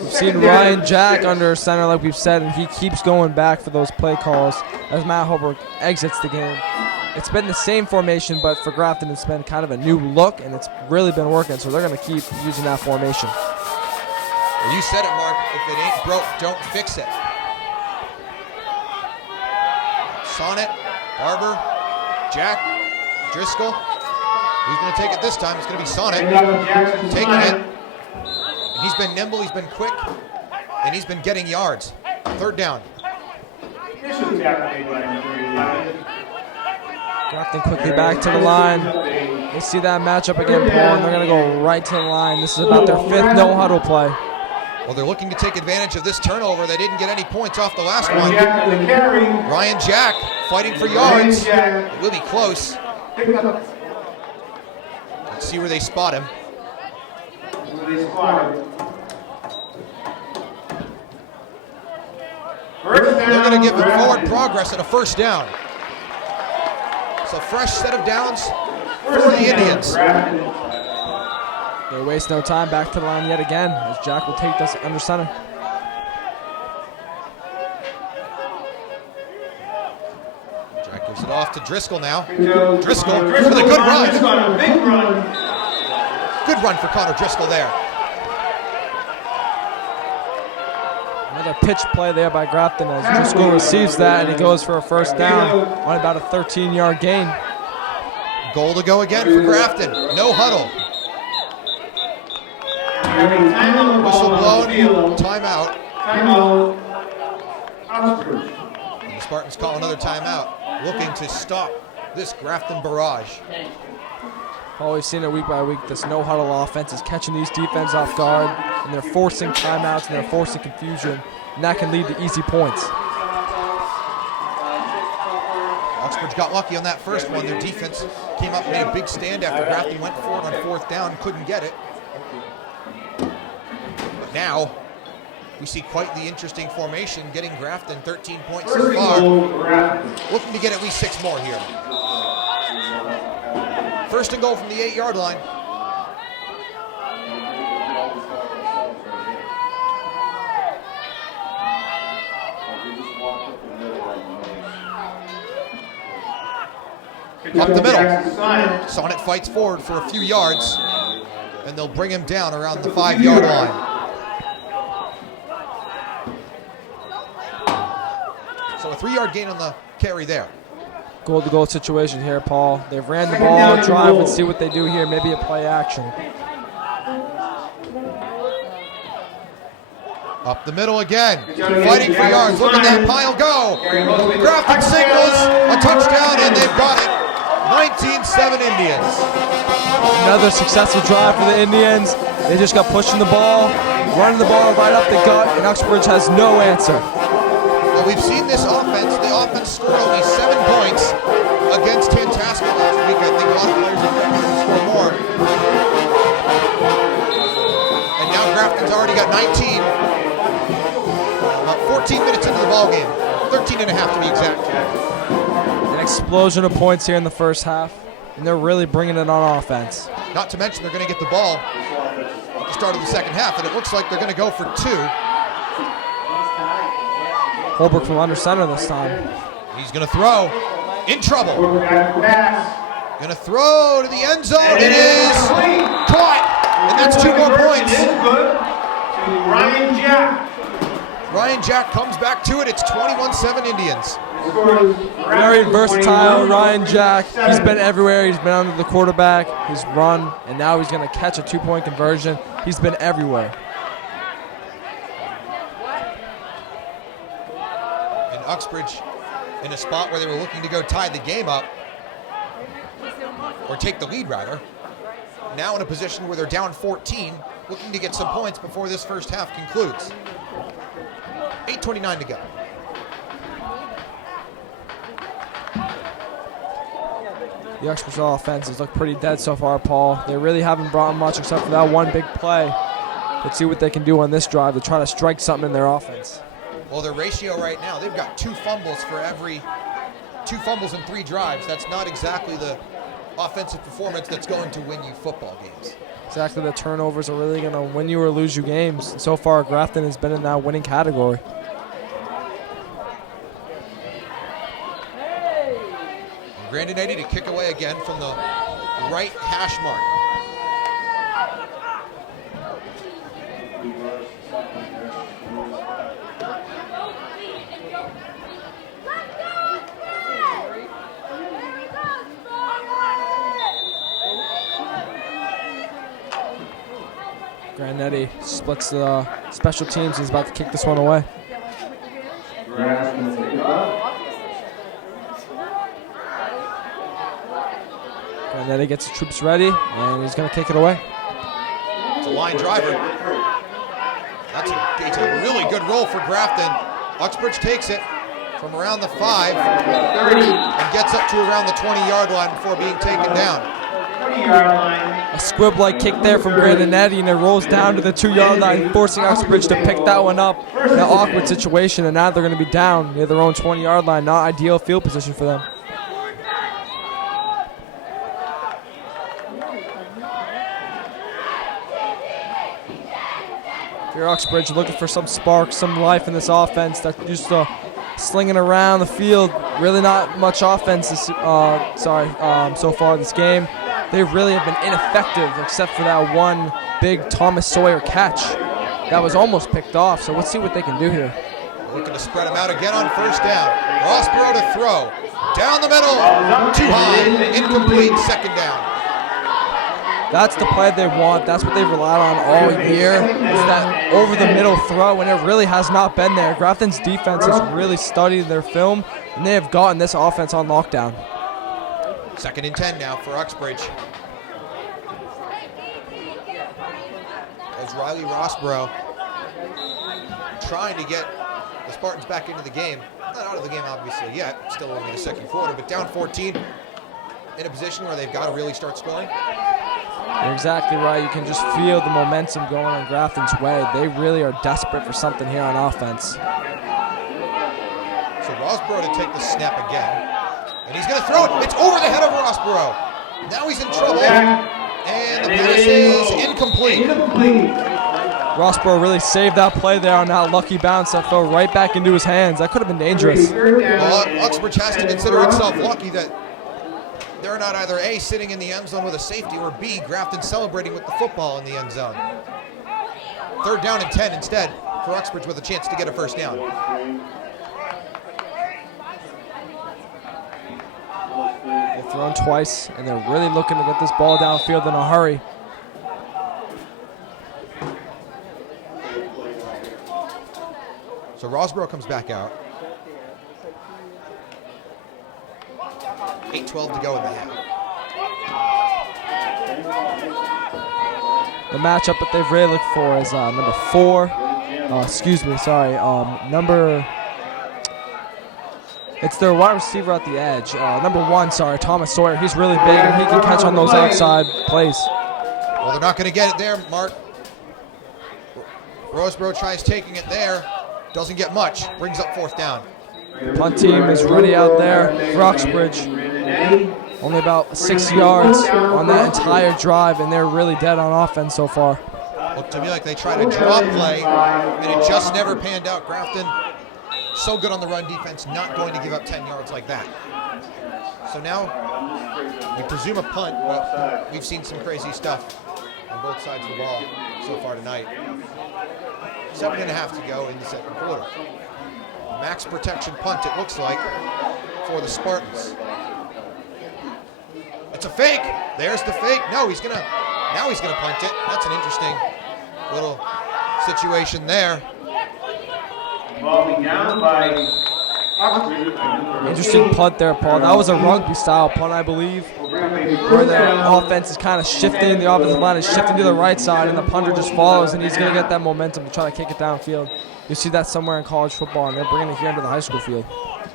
We've seen Ryan Jack under center, like we've said, and he keeps going back for those play calls as Matt Holbrook exits the game. It's been the same formation, but for Grafton, it's been kind of a new look, and it's really been working, so they're going to keep using that formation. Well, you said it, Mark. If it ain't broke, don't fix it. Sonnet, Barber, Jack, Driscoll. Who's going to take it this time? It's going to be Sonnet taking it. And he's been nimble, he's been quick, and he's been getting yards. Third down. Grafton quickly back to the line. They see that matchup again, Paul, and they're going to go right to the line. This is about their 5th no-huddle play. Well, they're looking to take advantage of this turnover. They didn't get any points off the last one. Ryan Jack fighting for yards. It will be close. Let's see where they spot him. They're going to give him forward progress and a first down. So fresh set of downs for the Indians. They waste no time, back to the line yet again as Jack will take this under center. Jack gives it off to Driscoll now. Driscoll with a good run. Good run for Connor Driscoll there. Another pitch play there by Grafton as Driscoll receives that, and he goes for a first down on about a 13-yard gain. Goal to go again for Grafton. No huddle. Whistle blown. Timeout. And the Spartans call another timeout, looking to stop this Grafton barrage. Well, we've seen it week by week. This no-huddle offense is catching these defenses off guard, and they're forcing timeouts, and they're forcing confusion, and that can lead to easy points. Oxbridge got lucky on that first one. Their defense came up and made a big stand after Grafton went for it on 4th down, couldn't get it. But now, we see quite the interesting formation, getting Grafton 13 points so far. Looking to get at least 6 more here. First and goal from the 8-yard line. Up the middle. Sonnet fights forward for a few yards, and they'll bring him down around the 5-yard line. So a 3-yard gain on the carry there. Goal-to-goal situation here, Paul. They've ran the ball, drive, and see what they do here. Maybe a play action. Up the middle again, fighting for yards. Look at that pile go. Grafton signals a touchdown, and they've got it. 19-7 Indians. Another successful drive for the Indians. They just got pushing the ball, running the ball right up the gut, and Uxbridge has no answer. Well, we've seen this offense. The offense scored only 7 points against Tantasco last week. I think a lot of players expected to score more. And now Grafton's already got 19. About 14 minutes into the ball game. 13 and a half to be exact. An explosion of points here in the first half, and they're really bringing it on offense. Not to mention they're going to get the ball at the start of the second half, and it looks like they're going to go for 2. Holbrook from under center this time. He's going to throw. In trouble. Going to throw to the end zone. It is caught. And that's 2 more points. Ryan Jack. Ryan Jack comes back to it. It's 21-7 Indians. Very versatile, Ryan Jack. He's been everywhere. He's been under the quarterback. He's run, and now he's going to catch a 2-point conversion. He's been everywhere. And Uxbridge, in a spot where they were looking to go tie the game up, or take the lead rather, now in a position where they're down 14, looking to get some points before this first half concludes. 8:29 to go. The Uxbridge offense has looked pretty dead so far, Paul. They really haven't brought much except for that one big play. Let's see what they can do on this drive to try to strike something in their offense. Well, their ratio right now, they've got 2 fumbles for every 2 fumbles in 3 drives. That's not exactly the offensive performance that's going to win you football games. Exactly, the turnovers are really going to win you or lose you games. And so far, Grafton has been in that winning category. And Grandinetti to kick away again from the right hash mark. Grandinetti splits the special teams. He's about to kick this one away. Grandinetti gets his troops ready, and he's going to kick it away. It's a line driver. It's a really good roll for Grafton. Uxbridge takes it from around the 5 and gets up to around the 20-yard line before being taken down. A squib-like kick there from Grandinetti, and it rolls down to the 2-yard line, forcing Oxbridge to pick that one up in an awkward situation, and now they're going to be down near their own 20-yard line. Not ideal field position for them. Here, Uxbridge looking for some spark, some life in this offense. They're just slinging around the field. Really not much offense so far this game. They really have been ineffective except for that one big Thomas Sawyer catch. That was almost picked off, so let's see what they can do here. Looking to spread them out again on first down. Rossborough to throw. Down the middle. Too high. Incomplete. Second down. That's the play they want. That's what they've relied on all year. Is that over-the-middle throw, and it really has not been there. Grafton's defense has really studied their film, and they have gotten this offense on lockdown. 2nd and 10 now for Uxbridge. As Riley Rossborough trying to get the Spartans back into the game. Not out of the game, obviously, yet. Still only the second quarter, but down 14 in a position where they've got to really start scoring. You're exactly right. You can just feel the momentum going on Grafton's way. They really are desperate for something here on offense. So Rossborough to take the snap again. And he's going to throw it. It's over the head of Rossborough. Now he's in trouble. And the pass is incomplete. Rossborough really saved that play there on that lucky bounce that fell right back into his hands. That could have been dangerous. Well, Uxbridge has to consider itself lucky that they're not either A, sitting in the end zone with a safety, or B, Grafton celebrating with the football in the end zone. 3rd down and 10 instead for Uxbridge with a chance to get a first down. They've thrown twice, and they're really looking to get this ball downfield in a hurry. So Rossborough comes back out. 8:12 to go in the half. The matchup that they've really looked for is number 4. It's their wide receiver at the edge. Number 1, Thomas Sawyer. He's really big, and he can catch on those outside plays. Well, they're not going to get it there, Marc. Rossborough tries taking it there. Doesn't get much. Brings up 4th down. Punt team is ready out there for Uxbridge. Only about 6 yards on that entire drive, and they're really dead on offense so far. Looked to me like they tried a draw play, and it just never panned out. Grafton, so good on the run defense, not going to give up 10 yards like that. So now, we presume a punt, but we've seen some crazy stuff on both sides of the ball so far tonight. 7.5 to go in the second quarter. Max protection punt, it looks like, for the Spartans. It's a fake. There's the fake. No, he's gonna punt it. That's an interesting little situation there. Ball down by Oxbridge. Interesting punt there, Paul. That was a rugby-style punt, I believe, where the offense is kind of shifting. The offensive line is shifting to the right side, and the punter just follows, and he's going to get that momentum to try to kick it downfield. You see that somewhere in college football, and they're bringing it here into the high school field.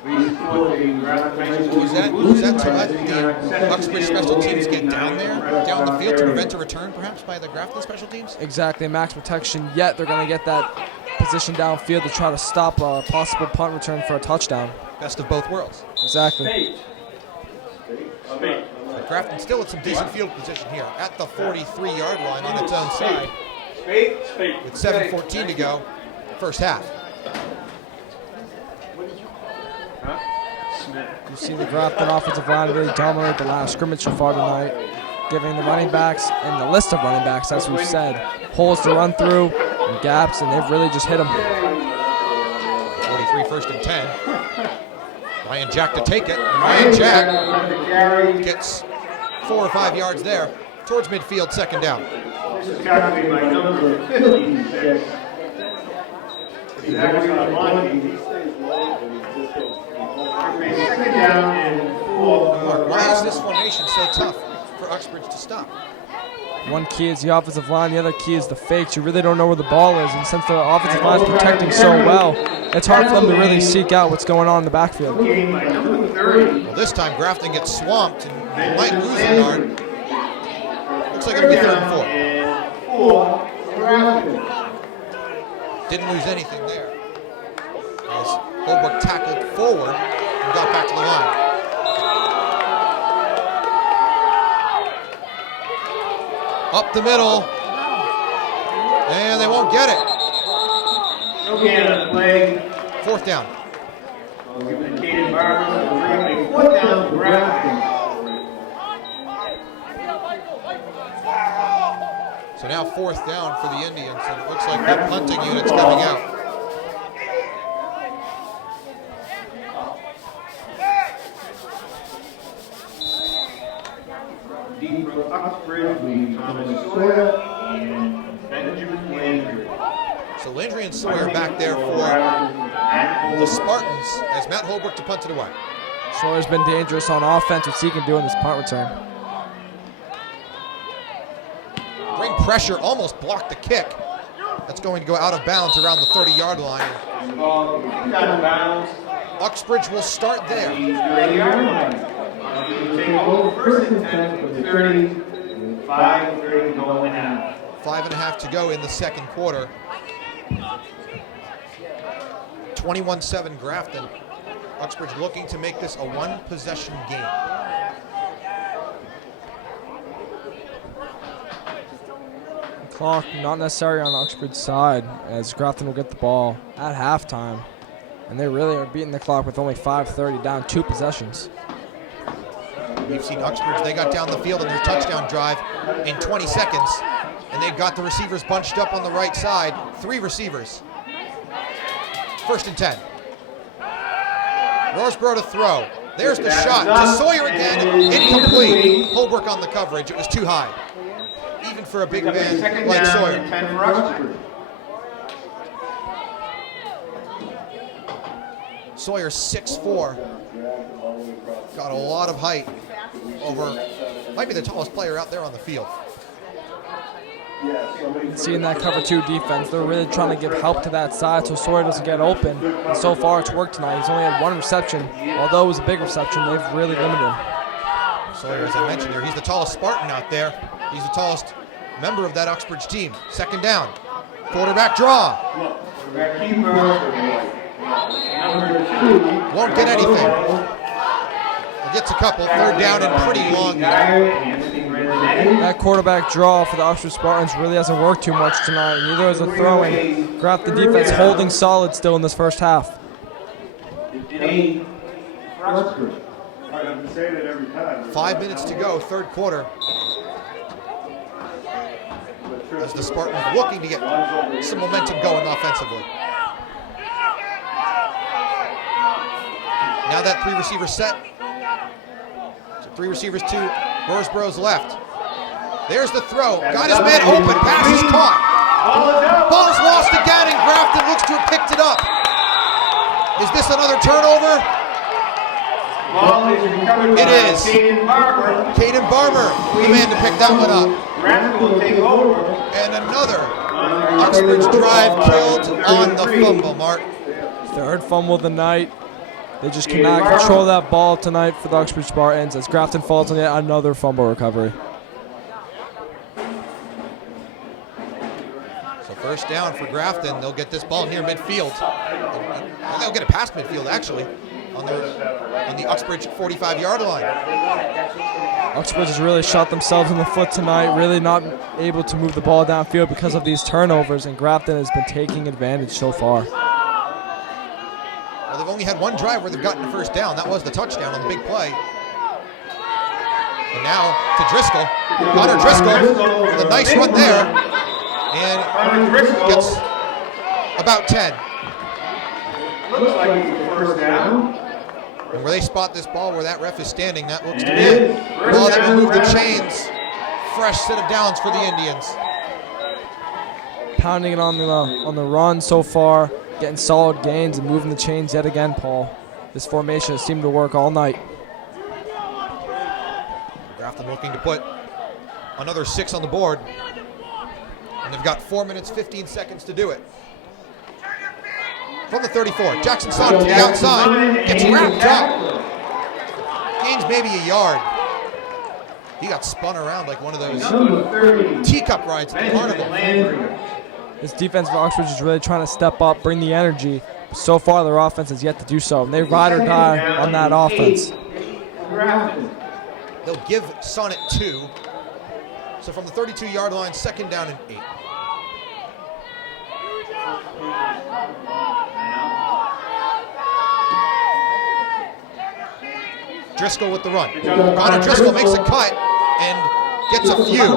Was that to let the Uxbridge special teams get down the field to prevent a return, perhaps, by the Grafton special teams? Exactly, max protection, yet they're going to get that position downfield to try to stop a possible punt return for a touchdown. Best of both worlds. Exactly. But Grafton still at some decent field position here at the 43-yard line on its own side with 7:14 to go, first half. You see the Grafton offensive line really dominate the last scrimmage so far tonight, giving the running backs and the list of running backs, as we've said, holes to run through and gaps, and they've really just hit them. 43, first and 10. Ryan Jack to take it. Ryan Jack gets 4 or 5 yards there towards midfield, second down. This is calculated by number 56. Exactly on one. Second down and 4. Why is this formation so tough for Uxbridge to stop? One key is the offensive line, the other key is the fakes. You really don't know where the ball is, and since the offensive line is protecting so well, it's hard for them to really seek out what's going on in the backfield. Well, this time Grafton gets swamped and might lose a yard. Looks like it'll be 3rd and 4. Didn't lose anything there, as Holbrook tackled forward and got back to the line. Up the middle, and they won't get it. Play. 4th down. Caden Barber, 4th down, Grafton. So now 4th down for the Indians, and it looks like the punting unit's coming out. Deep for Uxbridge, leading Thomas Sawyer and Benjamin Landry. So Landry and Sawyer back there for the Spartans as Matt Holbrook to punt it away. Sawyer's been dangerous on offense. What's he can do in this punt return? Bring pressure, almost blocked the kick. That's going to go out of bounds around the 30-yard line. Out of bounds. Uxbridge will start there. 30-yard line. Take over 1st and 10 from the 30. 5:30 going out. 5.5 to go in the second quarter. 21-7 Grafton. Uxbridge looking to make this a one-possession game. Clock not necessary on the Uxbridge side, as Grafton will get the ball at halftime. And they really are beating the clock with only 5:30 down 2 possessions. We've seen Uxbridge, they got down the field in their touchdown drive in 20 seconds, and they've got the receivers bunched up on the right side. 3 receivers. 1st and 10. Rorsbro to throw. There's the shot to Sawyer again. Incomplete. Holbrook on the coverage. It was too high, even for a big man like Sawyer. 10 for Uxbridge. Sawyer 6'4". Got a lot of height over, might be the tallest player out there on the field. Seeing that cover 2 defense, they're really trying to give help to that side so Sawyer doesn't get open. And so far it's worked tonight. He's only had 1 reception. Although it was a big reception, they've really limited him. Sawyer, as I mentioned there, he's the tallest Spartan out there. He's the tallest member of that Uxbridge team. 2nd down. Quarterback draw. Won't get anything. He gets a couple. 3rd down and pretty long here. That quarterback draw for the Oxbridge Spartans really hasn't worked too much tonight. Neither is a throwing. Grafton defense holding solid still in this first half. 5 minutes to go, 3rd quarter. as the Spartans looking to get some momentum going offensively. Now that 3 receiver set. So 3 receivers to Roseborough's left. There's the throw. Got his man open. Pass is caught. Ball's lost again, and Grafton looks to have picked it up. Is this another turnover? It is. Caden Barber, the man to pick that one up. And another Uxbridge drive killed on the fumble, Marc. Third fumble of the night. They just cannot control that ball tonight for the Uxbridge Spartans as Grafton falls on yet another fumble recovery. So first down for Grafton. They'll get this ball near midfield. They'll get it past midfield, actually, on the Uxbridge 45-yard line. Uxbridge has really shot themselves in the foot tonight, really not able to move the ball downfield because of these turnovers, and Grafton has been taking advantage so far. Well, they've only had one drive where they've gotten a first down. That was the touchdown on the big play. And now to Driscoll. Connor Driscoll with a nice run there. And gets about 10. Looks like it's a first down. And where they spot this ball where that ref is standing, that looks to be it. Ball that will move the chains. Fresh set of downs for the Indians. Pounding it on the run so far, getting solid gains and moving the chains yet again, Paul. This formation has seemed to work all night. Grafton looking to put another 6 on the board. And they've got 4 minutes, 15 seconds to do it. From the 34, Jackson Sonic to the outside, gets wrapped up. Gains maybe a yard. He got spun around like one of those teacup rides at the carnival. This defense for Oxbridge is really trying to step up, bring the energy. But so far, their offense has yet to do so. And they ride or die on that offense. They'll give Sonnet 2. So from the 32-yard line, second down and 8. Driscoll with the run. Connor Driscoll makes a cut and gets a few.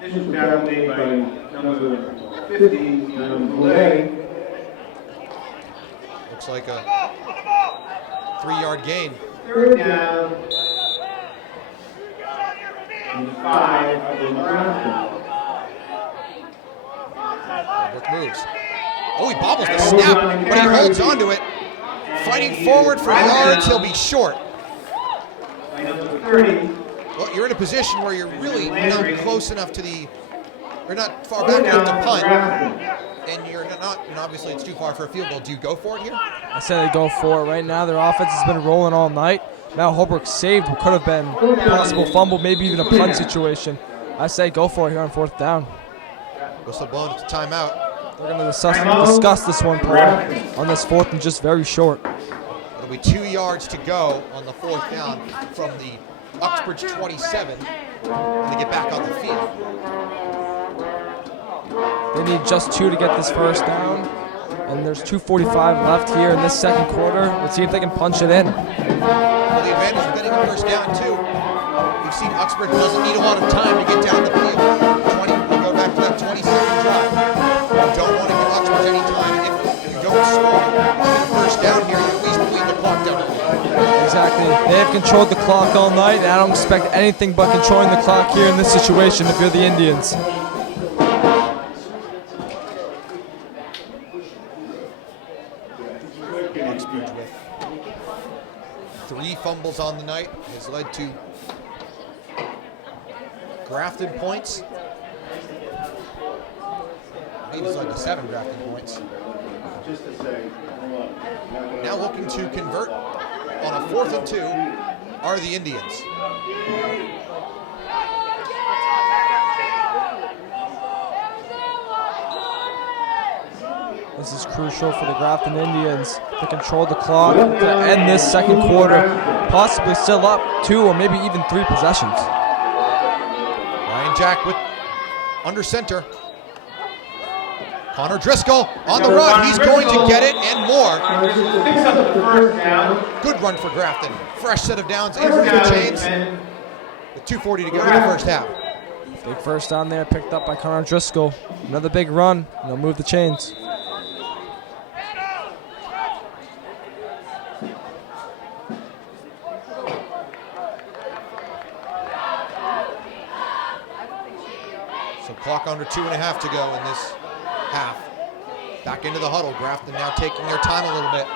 This was now made by number 50, Malay. Looks like a 3-yard gain. Third down. And 5 for Grafton. Lambert moves. Oh, he bobbles the snap, but he holds on to it. Fighting forward for yards, he'll be short. By number 30. Well, you're in a position where you're really not close enough to the, or not far back enough to punt, and you're not, obviously it's too far for a field goal. Do you go for it here? I say they go for it. Right now, their offense has been rolling all night. Now Holbrook saved what could have been a possible fumble, maybe even a punt situation. I say go for it here on 4th down. Whistle blown at the timeout. They're going to discuss this one, Paul, on this 4th and just very short. It'll be 2 yards to go on the 4th down from the Uxbridge 27, and they get back on the field. They need just 2 to get this first down, and there's 2:45 left here in this second quarter. Let's see if they can punch it in. Well, the advantage of getting a first down, too. We've seen Uxbridge doesn't need a lot of time to get down the field. We go back to that 20-second drive. You don't want to give Uxbridge any time. If you don't score, get a first down here, you at least bleed the clock down a little. Exactly. They have controlled the clock all night, and I don't expect anything but controlling the clock here in this situation if you're the Indians. Uxbridge with 3 fumbles on the night has led to Grafton points. Maybe it's led to 7 Grafton points. Just to say, Now looking to convert on a 4th and 2 are the Indians. This is crucial for the Grafton Indians to control the clock, to end this second quarter, possibly still up 2 or maybe even 3 possessions. Ryan Jack with under center. Connor Driscoll on the run. He's going to get it and more. Picks up the first down. Good run for Grafton. Fresh set of downs in the chains. 2:40 to go in the first half. Big first down there, picked up by Connor Driscoll. Another big run, and they'll move the chains. So clock under 2.5 to go in this half. Back into the huddle. Grafton now taking their time a little bit.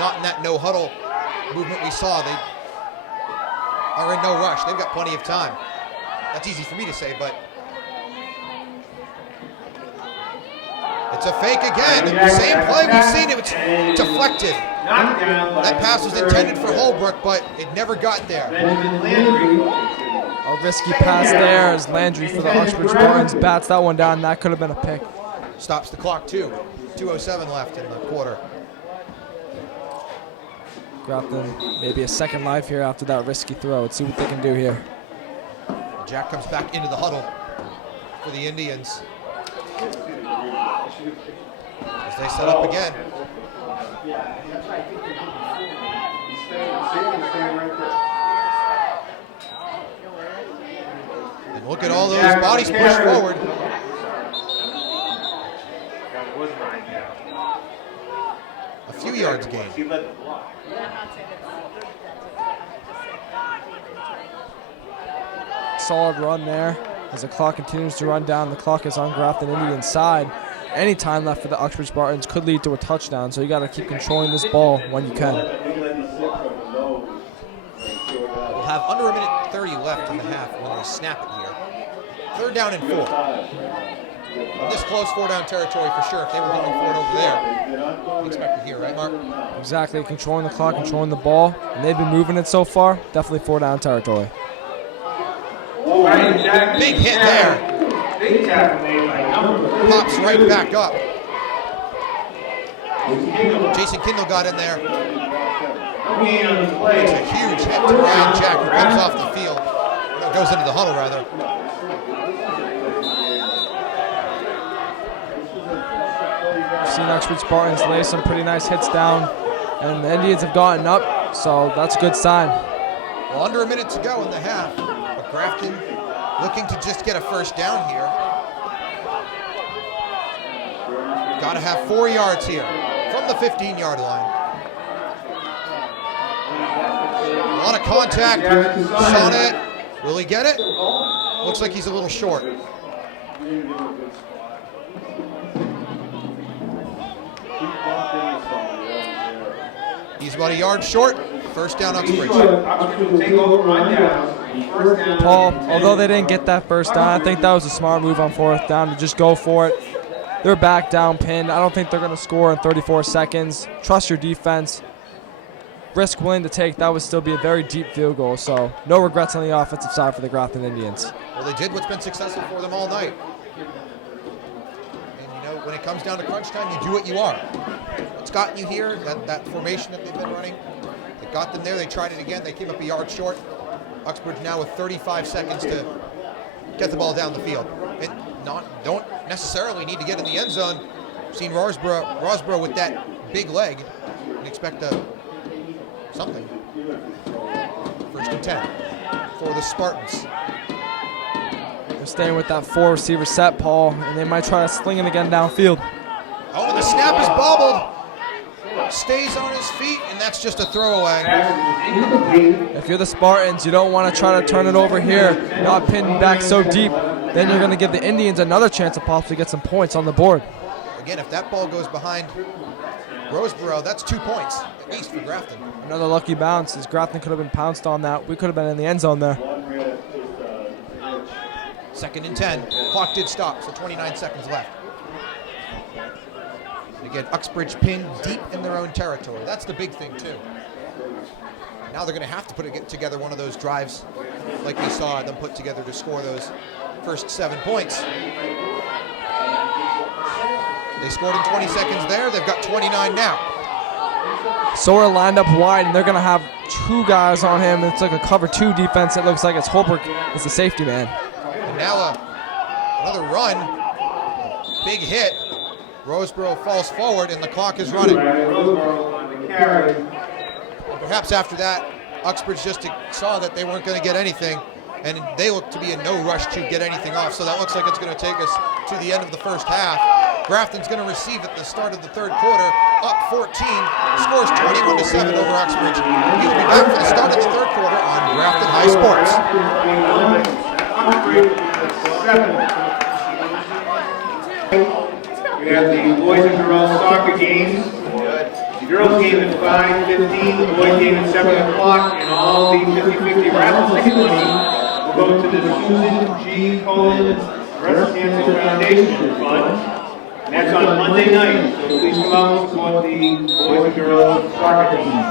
Not in that no huddle movement we saw. They are in no rush. They've got plenty of time. That's easy for me to say, but it's a fake again. Same play. We've seen it. It's deflected. That pass was intended for Holbrook, but it never got there. A risky pass there as Landry for the Uxbridge Spartans bats that one down. That could have been a pick. Stops the clock too. 2:07 left in the quarter. Grafton maybe a second life here after that risky throw. Let's see what they can do here. Jack comes back into the huddle for the Indians as they set up again. And look at all those bodies pushed forward. A few yards gained. Solid run there as the clock continues to run down. The clock is on Grafton Indians' side. Any time left for the Uxbridge Spartans could lead to a touchdown, so you got to keep controlling this ball when you can. We'll have under 1:30 left in the half when they snap it here. 3rd down and 4. In this close 4-down territory for sure. If they were going for it over there, expected here, right, Mark? Exactly, controlling the clock, controlling the ball, and they've been moving it so far. Definitely 4-down territory. Big hit there. Pops right back up. Jason Kindle got in there. It's a huge hit to Ryan Jack, who comes off the field. No, goes into the huddle, rather. We've seen Uxbridge Spartans lay some pretty nice hits down, and the Indians have gotten up, so that's a good sign. Well, under a minute to go in the half, but Grafton looking to just get a first down here. Got to have 4 yards here from the 15-yard line. A lot of contact. Sonnet. Will he get it? Looks like he's a little short. He's about a yard short. First down, Uxbridge. Paul, although they didn't get that first down, I think that was a smart move on 4th down to just go for it. They're back down pinned. I don't think they're going to score in 34 seconds. Trust your defense. Risk willing to take. That would still be a very deep field goal, so no regrets on the offensive side for the Grafton Indians. Well, they did what's been successful for them all night. And, you know, when it comes down to crunch time, you do what you are. What's gotten you here, that formation that they've been running, it got them there. They tried it again. They came up a yard short. Uxbridge now with 35 seconds to get the ball down the field. And don't necessarily need to get in the end zone. Seen Rosborough with that big leg and expect something. 1st and 10 for the Spartans. They're staying with that 4-receiver set, Paul, and they might try to sling it again downfield. Oh, and the snap is bobbled. Stays on his feet, and that's just a throwaway. If you're the Spartans, you don't want to try to turn it over here, not pinned back so deep. Then you're going to give the Indians another chance to possibly get some points on the board. Again, if that ball goes behind Roseboro, that's 2 points, at least for Grafton. Another lucky bounce as Grafton could have been pounced on that. We could have been in the end zone there. 2nd and 10. Clock did stop, so 29 seconds left. Again, Uxbridge pinned deep in their own territory. That's the big thing, too. Now they're going to have to get together one of those drives like we saw them put together to score those first 7 points. They scored in 20 seconds there. They've got 29 now. Sora lined up wide, and they're going to have 2 guys on him. It's like a cover 2 defense. It looks like it's Holbrook is the safety man. And now another run. A big hit. Roseboro falls forward, and the clock is running. And perhaps after that, Uxbridge just saw that they weren't going to get anything and they look to be in no rush to get anything off, so that looks like it's going to take us to the end of the first half. Grafton's going to receive at the start of the third quarter, up 14, scores 21-7 over Uxbridge. We will be back for the start of the third quarter on Grafton High Sports. We have the boys and girls soccer games. The girls game at 5:15, the boys game at 7 o'clock, and all the 50-50 raffle ticket money will go to the Susan G. Cullen Breast Cancer Foundation Fund. And that's on Monday night, so please come out and support the boys and girls soccer teams.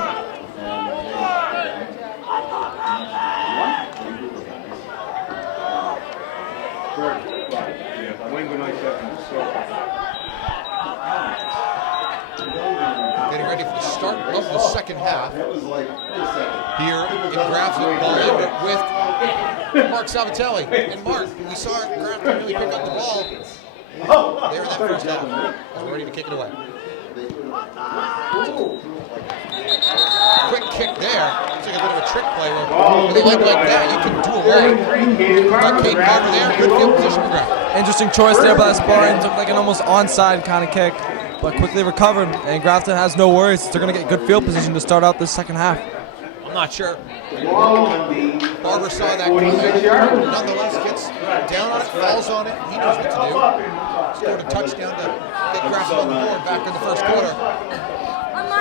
Getting ready for the start of the second half. Here in Grafton, ball Lambert with Marc Salvatelli. And Marc, we saw Grafton really pick up the ball there in that first half. We're ready to kick it away. Quick kick there. Looks like a bit of a trick play. With a leg like that, you can do a lot. Got Caden Carver there. Good field position for Grafton. Interesting choice there by the Spartans. Looked like an almost onside kind of kick, but quickly recovered. And Grafton has no worries. They're going to get good field position to start out this second half. I'm not sure. Barber saw that coming. Nonetheless, gets down on it, falls on it. He knows what to do. Scored a touchdown to get Grafton on the board back in the first quarter.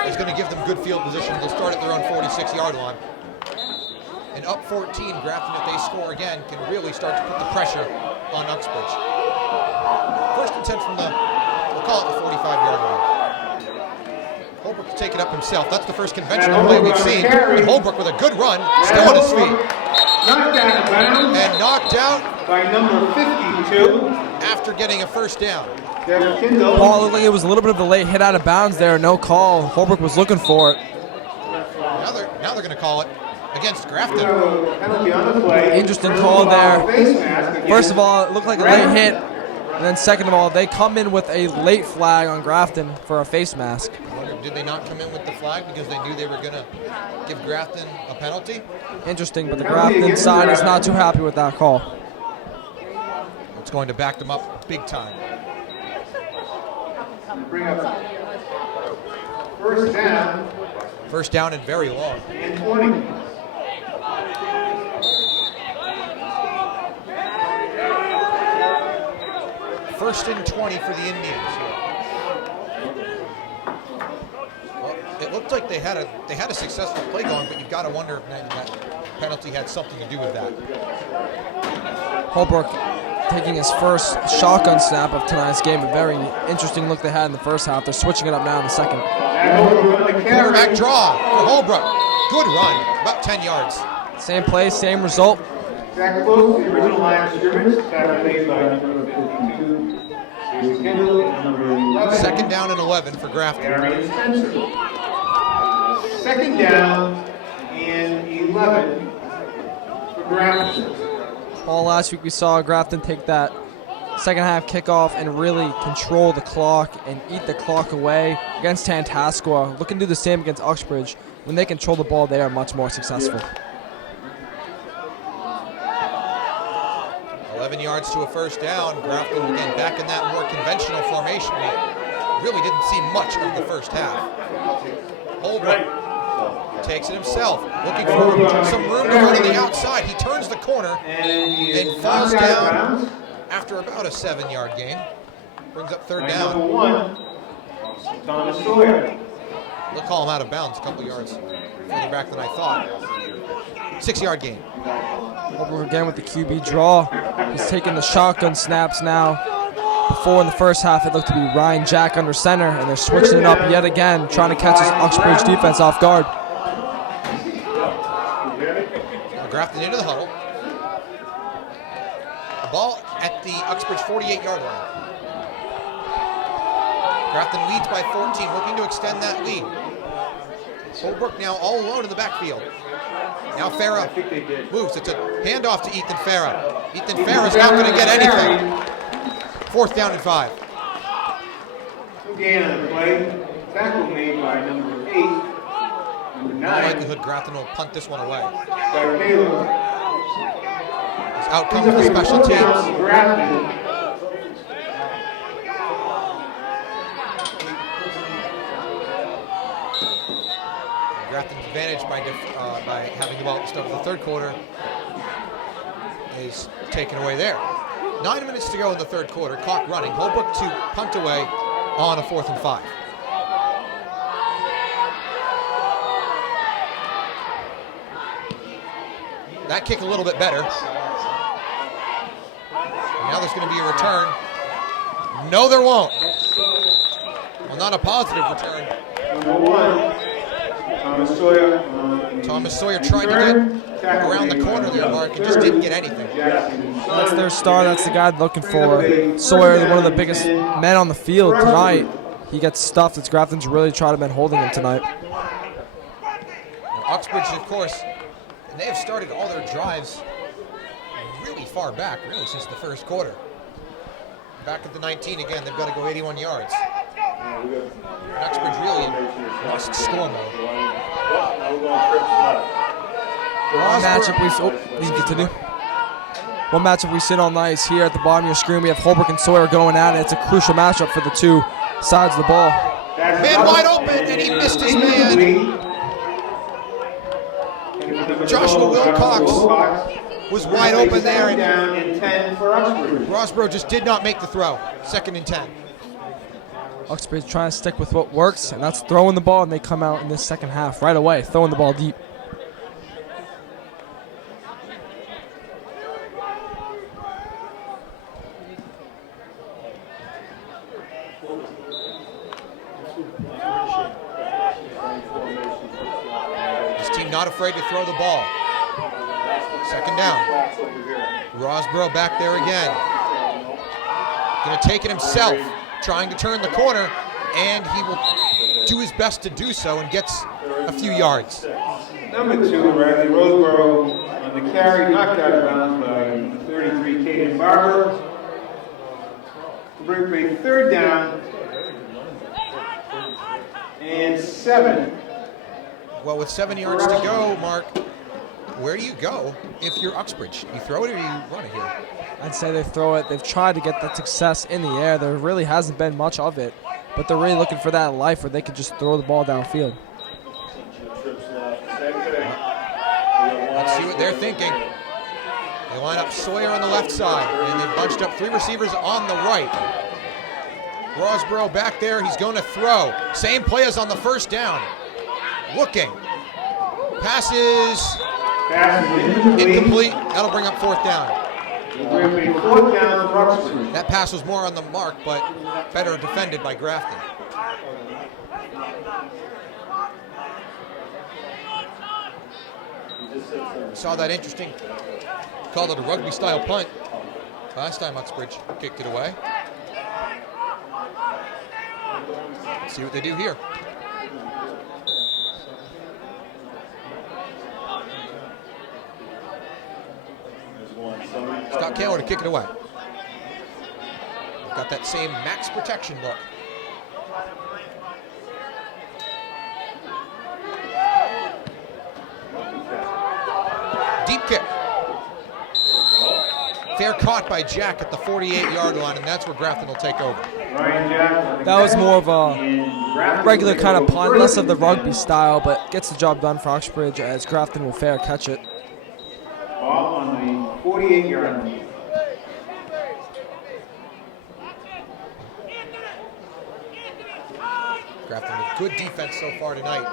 He's going to give them good field position. They'll start at their own 46-yard line. And up 14, Grafton, if they score again, can really start to put the pressure on Uxbridge. First and 10 from the, we'll call it the 45-yard line. Holbrook to take it up himself. That's the first conventional play we've seen. And Holbrook with a good run, still on his feet. And knocked out by number 52 after getting a first down. Paul, looked like it was a little bit of a late hit out of bounds there. No call. Holbrook was looking for it. Now they're going to call it against Grafton. Interesting call there. First of all, it looked like a late hit. And then second of all, they come in with a late flag on Grafton for a face mask. I wonder, did they not come in with the flag because they knew they were going to give Grafton a penalty? Interesting, but the Grafton side is not too happy with that call. It's going to back them up big time. First down and very long. And 20. First and 20 for the Indians. Well, it looked like they had a successful play going, but you've got to wonder if that penalty had something to do with that. Holbrook taking his first shotgun snap of tonight's game. A very interesting look they had in the first half. They're switching it up now in the second. Quarterback draw for Holbrook. Good run, about 10 yards. Same play, same result. Zach Close, the original line of scrimmage, Saturday by number 52. Second down and 11 for Grafton. Second down and 11 for Grafton. Paul, last week we saw Grafton take that second half kickoff and really control the clock and eat the clock away against Tantascwa. Looking to do the same against Uxbridge. When they control the ball, they are much more successful. 11 yards to a first down. Grafton again back in that more conventional formation. We really didn't see much of the first half. Holbrook takes it himself, looking for some room to run on the outside. He turns the corner and falls down after about a 7-yard gain. Brings up third down. Number 1, Thomas Sawyer. They'll call him out of bounds a couple yards further back than I thought. 6-yard gain. Holbrook again with the QB draw. He's taking the shotgun snaps now. Before in the first half, it looked to be Ryan Jack under center, and they're switching it up yet again, trying to catch this Uxbridge defense off guard. Now Grafton into the huddle. The ball at the Uxbridge 48-yard line. Grafton leads by 14, looking to extend that lead. Holbrook now all alone in the backfield. Now Farah moves. It's a handoff to Ethan Farah. Ethan Farah's not going to get anything. Fourth down and 5. Gain on the play. Tackle made by number 8. Number 9. No likelihood Grafton will punt this one away. By Caleb. outcome of the special teams. Grafton. Grafton's advantage by having the ball at the start of the third quarter is taken away there. 9 minutes to go in the third quarter, clock running. Holbrook to punt away on a 4th and 5. That kick a little bit better. Now there's going to be a return. No, there won't. Well, not a positive return. Number 1, Thomas Sawyer. Thomas Sawyer tried to get around the corner there, Mark, and just didn't get anything. That's their star. That's the guy they're looking for. Sawyer, one of the biggest men on the field tonight. He gets stuffed. It's Grafton's really tried to been holding him tonight. Uxbridge, of course, and they have started all their drives really far back, really since the first quarter. Back at the 19 again, they've got to go 81 yards. Uxbridge really must score mode. One matchup we sit all night is here at the bottom of your screen. We have Holbrook and Sawyer going at it. It's a crucial matchup for the two sides of the ball. Man wide open, and he missed his man. Joshua Wilcox was wide open there, and down in 10 for Uxbridge. Rossborough just did not make the throw. 2nd and 10. Uxbridge trying to stick with what works, and that's throwing the ball, and they come out in this second half right away, throwing the ball deep. This team not afraid to throw the ball. 2nd down. Rossborough back there again. Going to take it himself, trying to turn the corner, and he will do his best to do so and gets a few yards. Number 2, Bradley Roseborough on the carry, knocked out of bounds by 33, Caden Barber. Bring a 3rd down and 7. Well, with 7 yards to go, Mark, where do you go if you're Uxbridge? You throw it or you run it here? I'd say they throw it. They've tried to get that success in the air. There really hasn't been much of it, but they're really looking for that life where they could just throw the ball downfield. Let's see what they're thinking. They line up Sawyer on the left side, and they've bunched up 3 receivers on the right. Rossborough back there, he's going to throw. Same play as on the 1st down. Looking. Passes incomplete. That'll bring up 4th down. That pass was more on the mark, but better defended by Grafton. Saw that interesting, called it a rugby-style punt. Last time Uxbridge kicked it away. Let's see what they do here. Scott Kaler to kick it away. Got that same max protection look. Deep kick. Fair caught by Jack at the 48-yard line, and that's where Grafton will take over. That was more of a regular kind of punt, less of the rugby style, but gets the job done for Oxbridge as Grafton will fair catch it. Ball on the 48-yard line. Grafton with good defense so far tonight.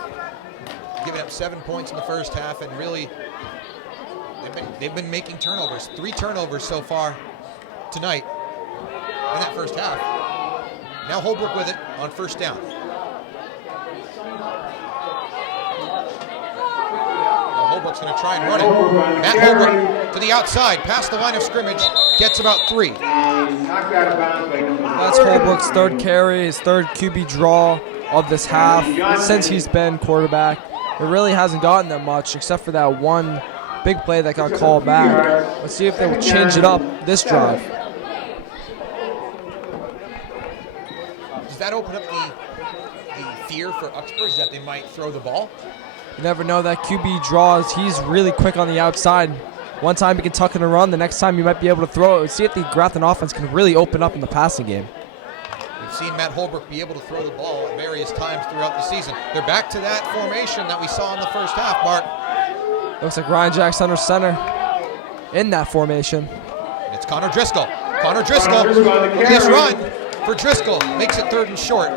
Giving up 7 points in the first half, and really they've been making turnovers. 3 turnovers so far tonight in that first half. Now Holbrook with it on 1st down. Now Holbrook's going to try and run it. Matt Holbrook to the outside, past the line of scrimmage, gets about 3. That's Holbrook's 3rd carry, his 3rd QB draw of this half since he's been quarterback. It really hasn't gotten that much except for that one big play that got called back. Let's see if they will change it up this drive. Does that open up the fear for Uxbridge that they might throw the ball? You never know, that QB draws. He's really quick on the outside. One time you can tuck in a run, the next time you might be able to throw it. We'll see if the Grafton offense can really open up in the passing game. We've seen Matt Holbrook be able to throw the ball at various times throughout the season. They're back to that formation that we saw in the first half, Mark. Looks like Ryan Jack's under center in that formation. It's Connor Driscoll. Connor Driscoll, nice run for Driscoll. Makes it 3rd and short.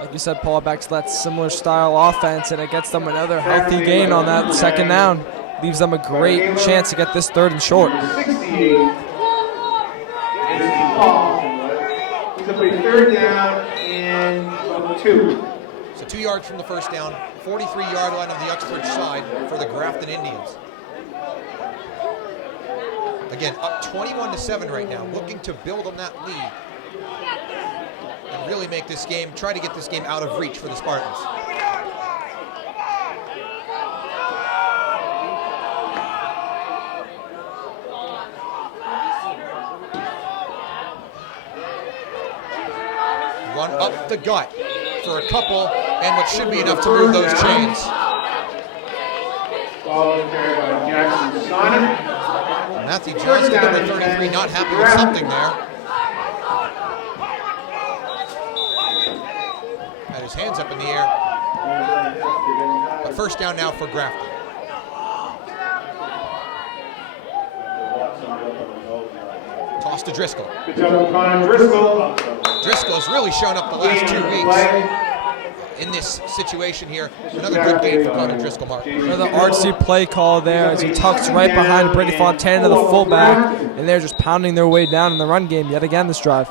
Like you said, Paul, back to that similar style offense, and it gets them another healthy gain on that 2nd down. Leaves them a great chance to get this 3rd and short. 68. He's up a 3rd down and 2. So 2 yards from the first down, 43-yard line of the Uxbridge side for the Grafton Indians. Again, up 21-7 right now, looking to build on that lead and really make this game, try to get this game out of reach for the Spartans. Run up the gut for a couple, and what should be enough to move those chains. Followed there by Jackson Sonnet. Matthew Johnson, number 33, not happy with something there. Had his hands up in the air. But first down now for Grafton. Toss to Driscoll. Good job, Connor Driscoll. Driscoll's really shown up the last 2 weeks in this situation here. Another good game for Connor Driscoll, Mark. Another artsy play call there as he tucks right behind Brady Fontana, the fullback, and they're just pounding their way down in the run game yet again this drive.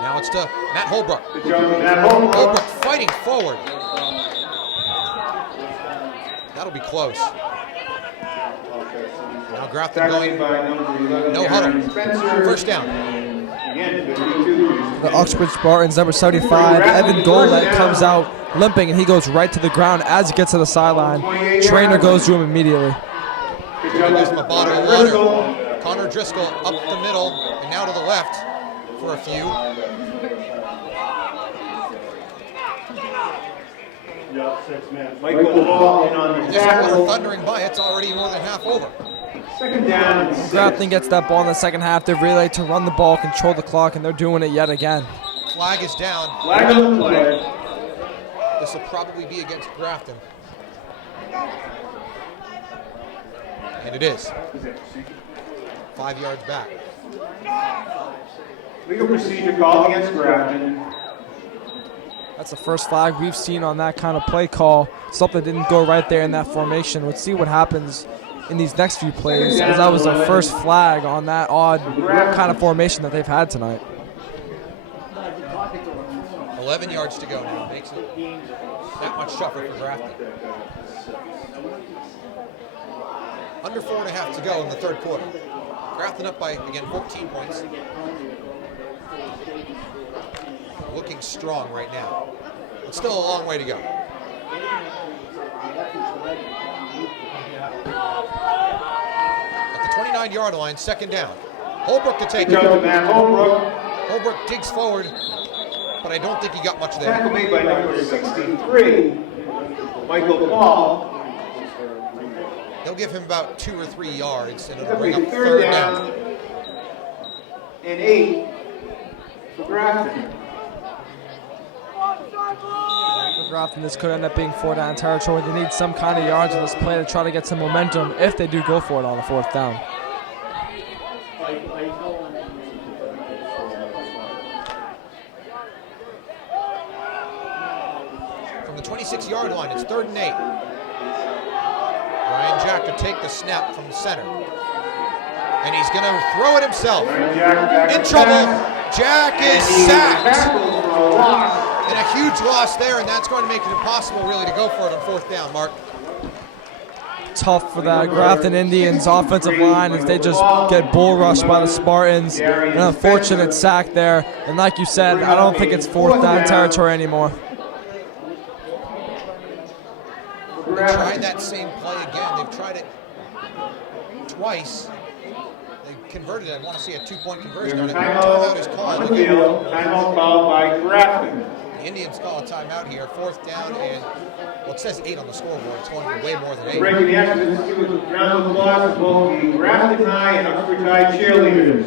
Now it's to Matt Holbrook. Good job, Matt Holbrook. Holbrook fighting forward. That'll be close. Now Grafton going no huddle. First down. The Oxbridge Spartans, number 75, Evan Golet comes out limping, and he goes right to the ground as he gets to the sideline. Trainer goes to him immediately. Gives him a bottle of water. Connor Driscoll up the middle and now to the left for a few. Michael Ball in on the This water tackle. thundering by. It's already more than half over. 2nd down and 6. Grafton gets that ball in the second half. They really like to run the ball, control the clock, and they're doing it yet again. Flag is down. Flag on the play. This will probably be against Grafton. And it is. 5 yards back. Legal procedure called against Grafton. That's the first flag we've seen on that kind of play call. Something didn't go right there in that formation. Let's see what happens in these next few plays, as that was the first flag on that odd kind of formation that they've had tonight. 11 yards to go now. Makes it that much tougher for Grafton. Under 4.5 to go in the 3rd quarter. Grafton up by, again, 14 points. Looking strong right now. But still a long way to go. At the 29-yard line, 2nd down. Holbrook to take Good it. job to Matt Holbrook. Holbrook digs forward, but I don't think he got much there. Tackle made by number 63, Michael Ball. They'll give him about 2 or 3 yards, and it'll That'll be bring up 3rd 3rd down down. and 8 for Grafton. For Grafton, this could end up being 4th down territory. They need some kind of yards on this play to try to get some momentum if they do go for it on a 4th down. From the 26-yard line, it's 3rd and 8. Ryan Jack to take the snap from the center. And he's going to throw it himself. In trouble. Jack is sacked. And a huge loss there, and that's going to make it impossible really to go for it on 4th down, Mark. Tough for that Grafton Indians offensive line as they just get bull rushed by the Spartans. An unfortunate sack there. And like you said, I don't think it's 4th down territory anymore. They tried that same play again. They've tried it twice. They converted it. I want to see a 2-point conversion on it. Timeout is called. Timeout called by Grafton. The Indians call a timeout here. 4th down and, well, it says 8 on the scoreboard. It's going to be way more than 8. Breaking the action, let's give a round of applause to both the Grafton High and Uxbridge High cheerleaders.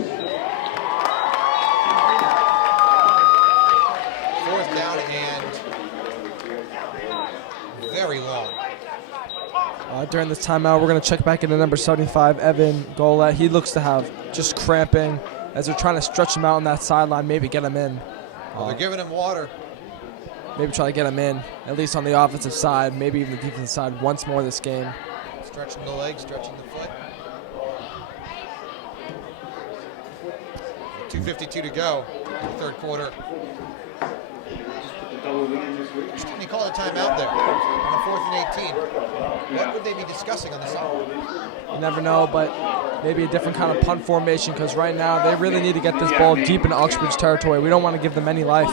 4th down and very long. During this timeout, we're going to check back into number 75, Evan Golett. He looks to have just cramping as they're trying to stretch him out on that sideline, maybe get him in. Well, they're giving him water. Maybe try to get him in, at least on the offensive side, maybe even the defensive side once more this game. Stretching the leg, stretching the foot. 2:52 to go in the 3rd quarter. They call a timeout there on the 4th and 18. What would they be discussing on the sideline? You never know, but maybe a different kind of punt formation, because right now they really need to get this ball deep into Oxbridge territory. We don't want to give them any life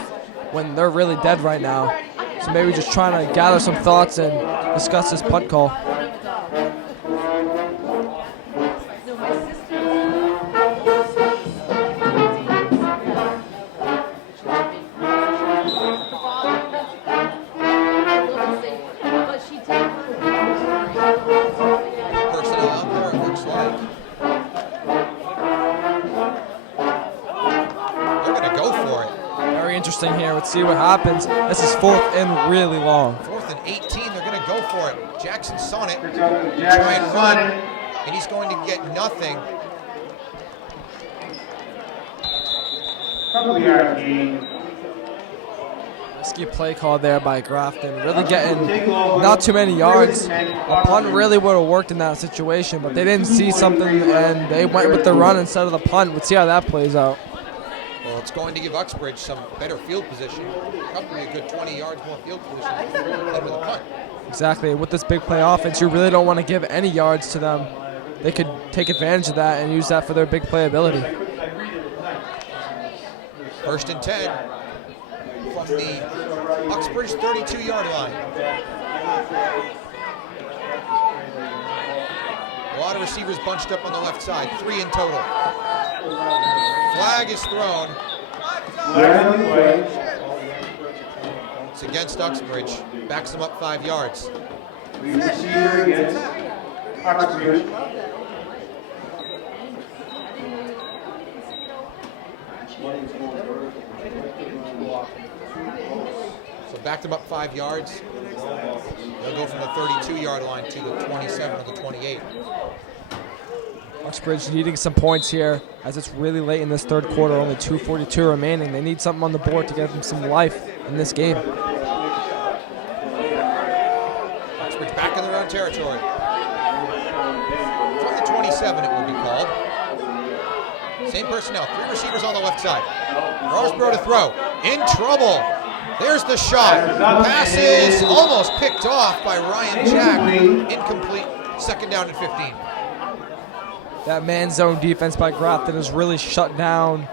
when they're really dead right now. So maybe just trying to gather some thoughts and discuss this punt call. Personnel out there, it looks like. They're going to go for it. Very interesting here. Let's see what happens. This is 4th and really long. 4th and 18, they're going to go for it. Jackson Sonnet Good job, try Jackson. and run, and he's going to get nothing. Couple of yard gain. Risky play call there by Grafton. Really getting not too many yards. A punt really would have worked in that situation, but they didn't see something and they went with the run instead of the punt. We'll see how that plays out. Well, it's going to give Uxbridge some better field position, probably a good 20 yards more field position than with a punt. Exactly. With this big play offense, you really don't want to give any yards to them. They could take advantage of that and use that for their big play ability. 1st and 10 from the Uxbridge 32-yard line. A lot of receivers bunched up on the left side, 3 in total. Flag is thrown. It's against Uxbridge. Backs them up 5 yards. Receiver against Oxbridge. So backed them up 5 yards. They'll go from the 32-yard line to the 27 or the 28. Uxbridge needing some points here as it's really late in this 3rd quarter, only 2:42 remaining. They need something on the board to give them some life in this game. Uxbridge back in their own territory. From the 27 it will be called. Same personnel, 3 receivers on the left side. Roseborough to throw, in trouble. There's the shot. Pass is almost picked off by Ryan Jack. Incomplete, 2nd down and 15. That man zone defense by Grafton has really shut down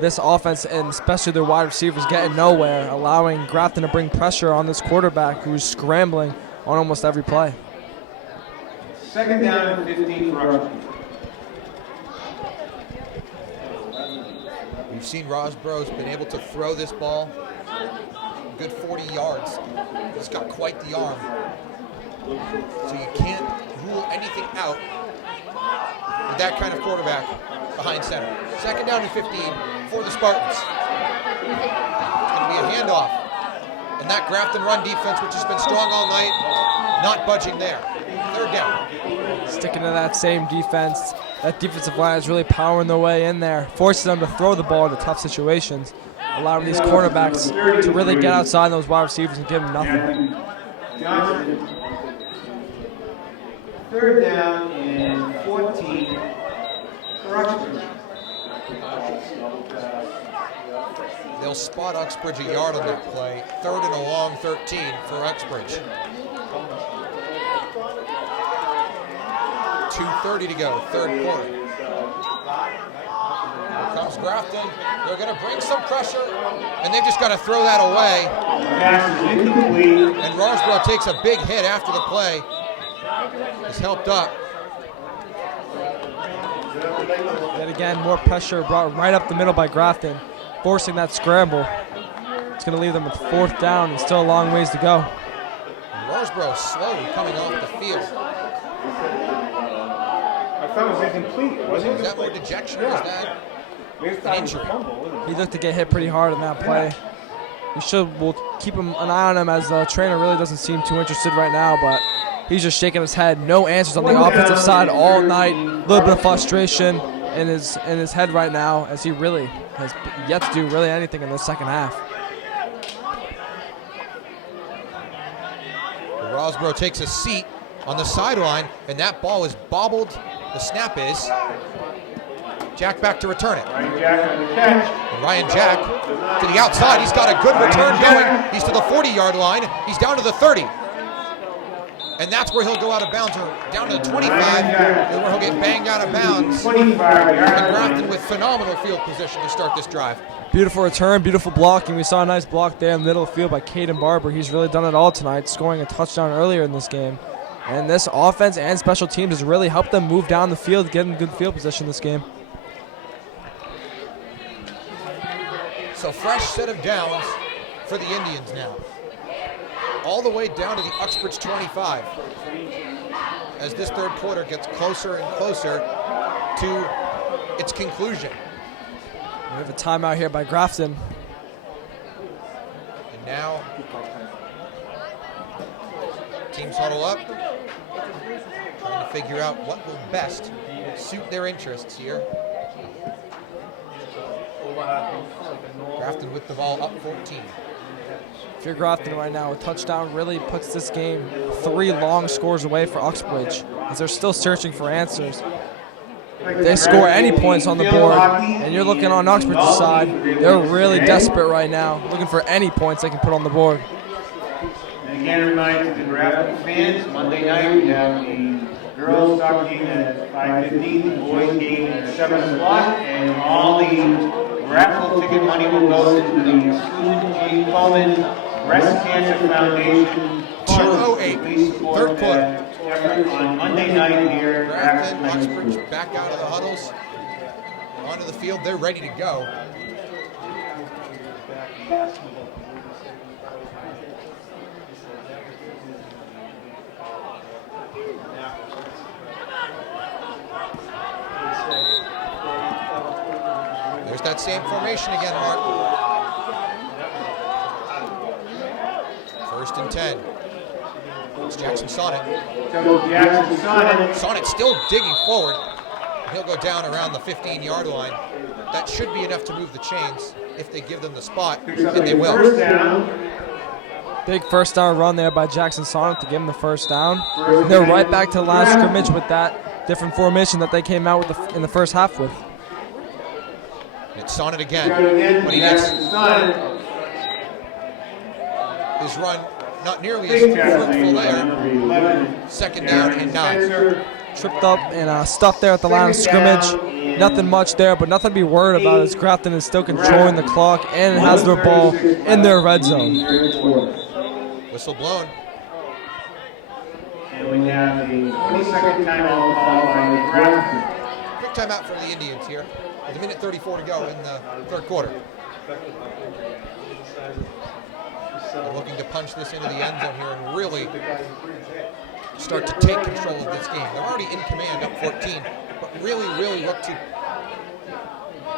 this offense, and especially their wide receivers getting nowhere, allowing Grafton to bring pressure on this quarterback who's scrambling on almost every play. 2nd down and 15 for Uxbridge. We've seen Roseborough's been able to throw this ball a good 40 yards. He's got quite the arm. So you can't rule anything out with that kind of quarterback behind center. 2nd down and 15 for the Spartans. It's going to be a handoff. And that Grafton run defense, which has been strong all night, not budging there. 3rd down. Sticking to that same defense. That defensive line is really powering their way in there, forcing them to throw the ball into tough situations, allowing these cornerbacks to really get outside those wide receivers and give them nothing. Johnson. 3rd down and 14 for Uxbridge. They'll spot Uxbridge a yard on that play. 3rd and a long 13 for Uxbridge. 2:30 to go, 3rd quarter. Here comes Grafton. They're going to bring some pressure, and they've just got to throw that away. Pass is incomplete. And Roseborough takes a big hit after the play. He's helped up. Yet again, more pressure brought right up the middle by Grafton, forcing that scramble. It's going to leave them with 4th down and still a long ways to go. Roseboro slowly coming off the field. I thought it was incomplete, wasn't Is it? that more dejection or is that an injury? He looked to get hit pretty hard in that play. We'll keep an eye on him as the trainer really doesn't seem too interested right now, but he's just shaking his head. No answers on the offensive side all night. A little bit of frustration in his head right now as he really has yet to do really anything in the second half. Roseboro takes a seat on the sideline, and that ball is bobbled. The snap is. Jack back to return it. Ryan Jack on the catch. And Ryan Jack to the outside. He's got a good return going. He's to the 40-yard line. He's down to the 30. And that's where he'll go out of bounds, or down to the 25, where he'll get banged out of bounds. 25 And yards. Grafton with phenomenal field position to start this drive. Beautiful return, beautiful blocking. We saw a nice block there in the middle of the field by Caden Barber. He's really done it all tonight, scoring a touchdown earlier in this game. And this offense and special teams has really helped them move down the field, get in good field position this game. So fresh set of downs for the Indians now. All the way down to the Uxbridge 25 as this third quarter gets closer and closer to its conclusion. We have a timeout here by Grafton. And now teams huddle up, trying to figure out what will best suit their interests here. Grafton with the ball up 14. If you're Grafton right now, a touchdown really puts this game 3 long scores away for Uxbridge, as they're still searching for answers. If they score any points on the board, and you're looking on Uxbridge's side, they're really desperate right now, looking for any points they can put on the board. And again, remind the Grafton fans, Monday night we have the girls soccer game at 5:15, the boys game at 7 o'clock, and all the raffle ticket money will go to the Susan G. Coleman Breast Cancer Foundation. 2:08, Please support third quarter. that effort on Monday night here. at Grafton, Grafton High Uxbridge School. back out of the huddles, onto the field. They're ready to go. There's that same formation again, Marc. 1st and 10. It's Jackson Sonnet. So Jackson Sonnet. Sonnet still digging forward. He'll go down around the 15-yard line. That should be enough to move the chains if they give them the spot, Picks up and they a will. first down. Big first down run there by Jackson Sonnet to give him the first down. And they're right back to the line of scrimmage with that different formation that they came out with in the first half with. And it's Sonnet again, Got it again, but he gets Jackson Sonnet. his run not nearly as Big tackle fruitful made by there. number 11. 2nd down and 9. Spencer. Tripped up and stuffed there at the line of scrimmage. Nothing much there, but nothing to be worried about as Grafton is still controlling the clock and has their ball in their red zone. Whistle blown. And we have the 22nd timeout called by the Grafton. Quick timeout for the Indians here with 1:34 to go in the third quarter. They're looking to punch this into the end zone here and really start to take control of this game. They're already in command up 14, but really look to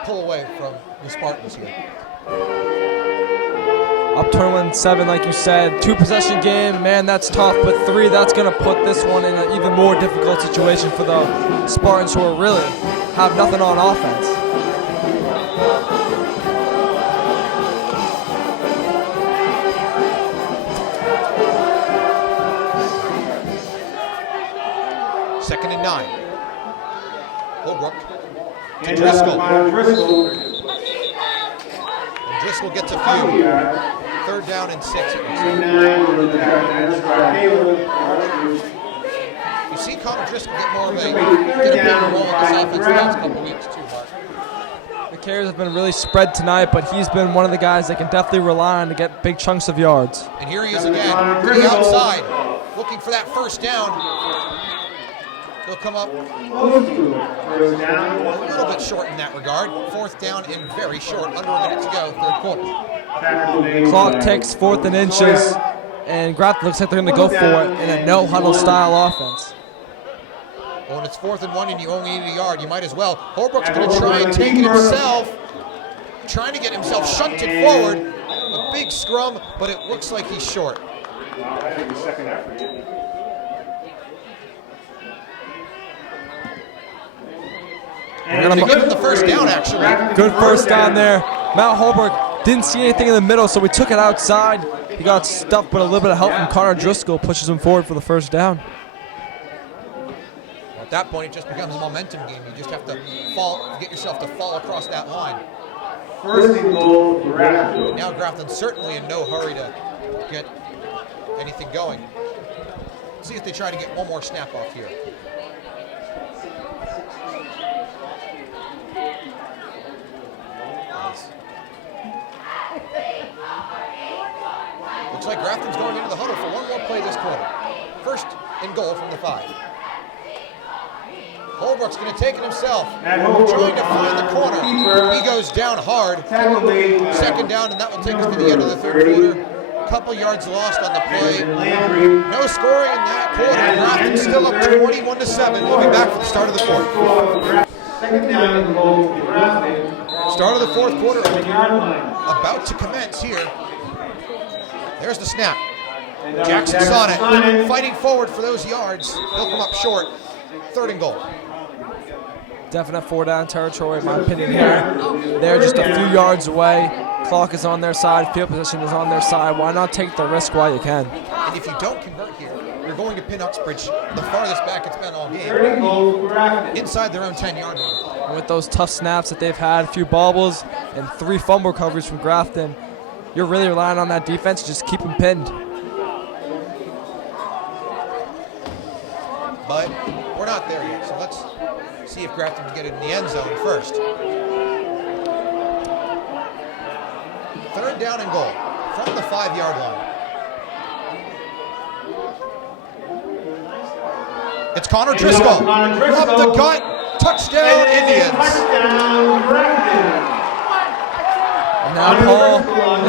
pull away from the Spartans here. Up 21-7, like you said. 2-possession game, man, that's tough. But 3, that's going to put this one in an even more difficult situation for the Spartans, who are really have nothing on offense. Second and 9. Holbrook to And Driscoll. Driscoll. And Driscoll gets a few. 3rd down and 6. You've seen Connor Driscoll get more of a bigger role in this offense the last couple of weeks too, Marc. The carries have been really spread tonight, but he's been one of the guys they can definitely rely on to get big chunks of yards. And here he is again, to the outside, looking for that first down. They'll come up Close to it. First down. a little bit short in that regard. Fourth down and very short, under a minute to go, third quarter. Tackle made Clock by ticks, 4th and inches, and Grafton looks like they're going to go for it in a no-huddle style offense. Well, when it's 4th and 1 and you only need a yard, you might as well. Holbrook's going to try and take it himself, trying to get himself shunted forward. A big scrum, but it looks like he's short. I think the second effort. They're going to give him the first down, actually. Good first down there. Mount Holbrook didn't see anything in the middle, so we took it outside. He got stuffed, but a little bit of help from Connor Driscoll pushes him forward for the first down. At that point, it just becomes a momentum game. You just have to get yourself to fall across that line. First and goal, Grafton. And now Grafton's certainly in no hurry to get anything going. See if they try to get one more snap off here. Looks like Grafton's going into the huddle for one more play this quarter. First and goal from the 5. Holbrook's going to take it himself, trying to find the corner. He goes down hard. Second down, and that will take us to the end of the third quarter. Couple yards lost on the play. No scoring in that quarter. Grafton still up 21-7. We'll be back for the start of the fourth. Second down and goal, Grafton. Start of the fourth quarter Yard line. about to commence here. There's the snap. Jackson Sonnet fighting forward for those yards. He'll come up short. Third and goal. Definite 4-down territory, in my opinion, here. They're just a few yards away. Clock is on their side. Field position is on their side. Why not take the risk while you can? And if you don't convert here, you're going to pin Uxbridge the farthest back it's been all game, Third and goal, Grafton. inside their own 10-yard line. And with those tough snaps that they've had, a few bobbles, and 3 fumble recoveries from Grafton, you're really relying on that defense to just keep them pinned. But we're not there yet, so let's see if Grafton can get it in the end zone first. Third down and goal from the 5-yard line. It's Connor Driscoll. Up the gut. Touchdown, Indians. Touchdown, Grafton. And now Paul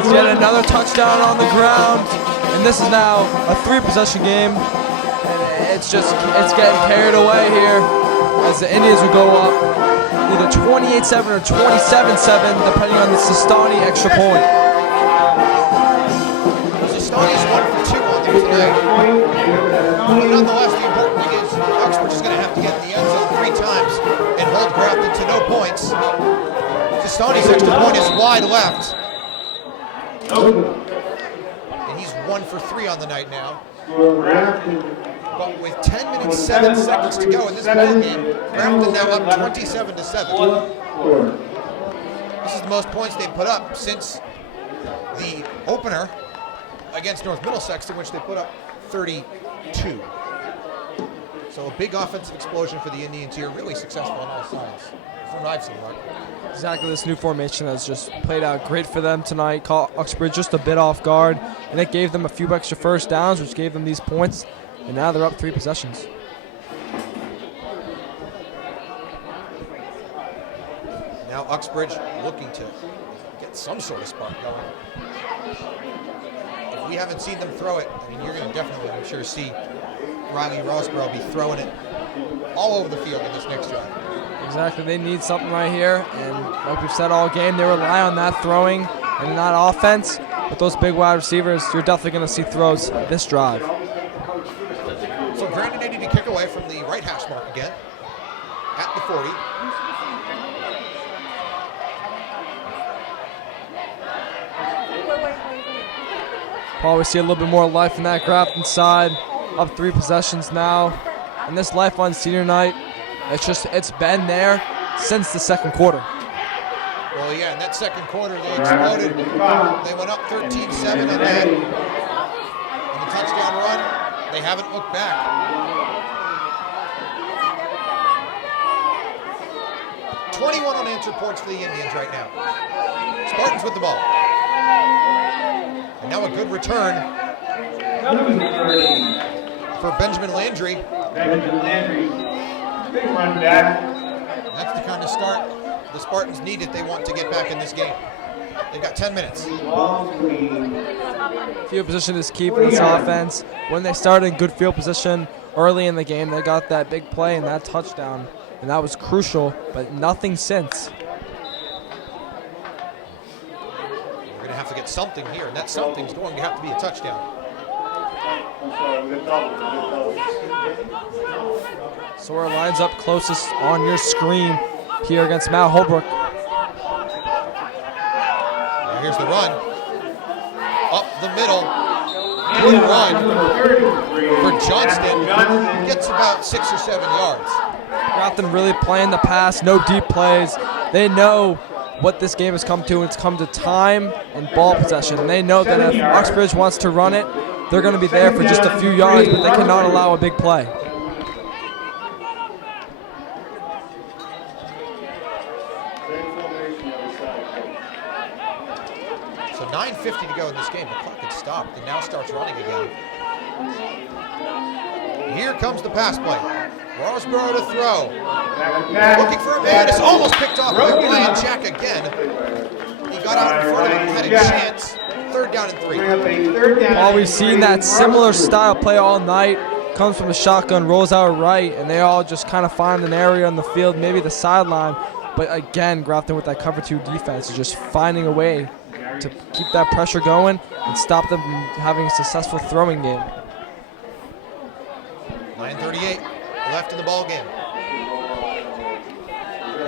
has yet another touchdown on the ground. And this is now a 3-possession game. And it's getting carried away here as the Indians will go up either 28-7 or 27-7, depending on the Sistani extra point. Sistani's 1 for 2 on there tonight. But nonetheless, the important thing is Oxbridge is going to have to get in the end zone 3 times and hold Grafton to no points. Sistani's extra point is wide left. And he's 1 for 3 on the night now. But with 10 minutes, 7 seconds to go in this ball game, Grafton now up 27-7. This is the most points they've put up since the opener against North Middlesex, in which they put up 32. So a big offensive explosion for the Indians here, really successful on all sides, from what I've seen, Mark. Exactly, this new formation has just played out great for them tonight. Caught Uxbridge just a bit off guard, and it gave them a few extra first downs, which gave them these points, and now they're up 3 possessions. Now Uxbridge looking to get some sort of spark going. If we haven't seen them throw it, I mean, you're going to definitely, I'm sure, see Riley Rossborough be throwing it all over the field in this next drive. Exactly, they need something right here, and like we've said all game, they rely on that throwing and that offense. With those big wide receivers, you're definitely going to see throws this drive. So Grandin needed to kick away from the right hash mark again at the 40. Paul, we see a little bit more life in that Grafton side. Up 3 possessions now. And this life on senior night, it's been there since the second quarter. Well, yeah, in that second quarter, they exploded. They went up 13-7 on that. On the touchdown run, they haven't looked back. .21 unanswered points for the Indians right now. Spartans with the ball. And now a good return for Benjamin Landry. Big run back. That's the kind of start the Spartans need if they want to get back in this game. They've got 10 minutes. Field position is key for this offense. When they started in good field position early in the game, they got that big play and that touchdown, and that was crucial, but nothing since. We're going to have to get something here, and that something's going to have to be a touchdown. I'm sorry, we got double. Sora lines up closest on your screen here against Matt Holbrook. Now here's the run. Up the middle. Good run for Johnston. Gets about 6 or 7 yards. Grafton really playing the pass, no deep plays. They know what this game has come to. It's come to time and ball possession. And they know that if Uxbridge wants to run it, they're going to be there for just a few yards, but they cannot allow a big play. So 9:50 to go in this game. The clock had stopped and now starts running again. Here comes the pass play. Rosborough to throw. Looking for a man. It's almost picked off by Ryan Jack again. He got out in front of him, had a chance. 3rd down and 3. Well, we've seen that similar style play all night. Comes from the shotgun, rolls out right, and they all just kind of find an area on the field, maybe the sideline. But again, Grafton with that cover 2 defense is just finding a way to keep that pressure going and stop them from having a successful throwing game. 9:38 left in the ball game.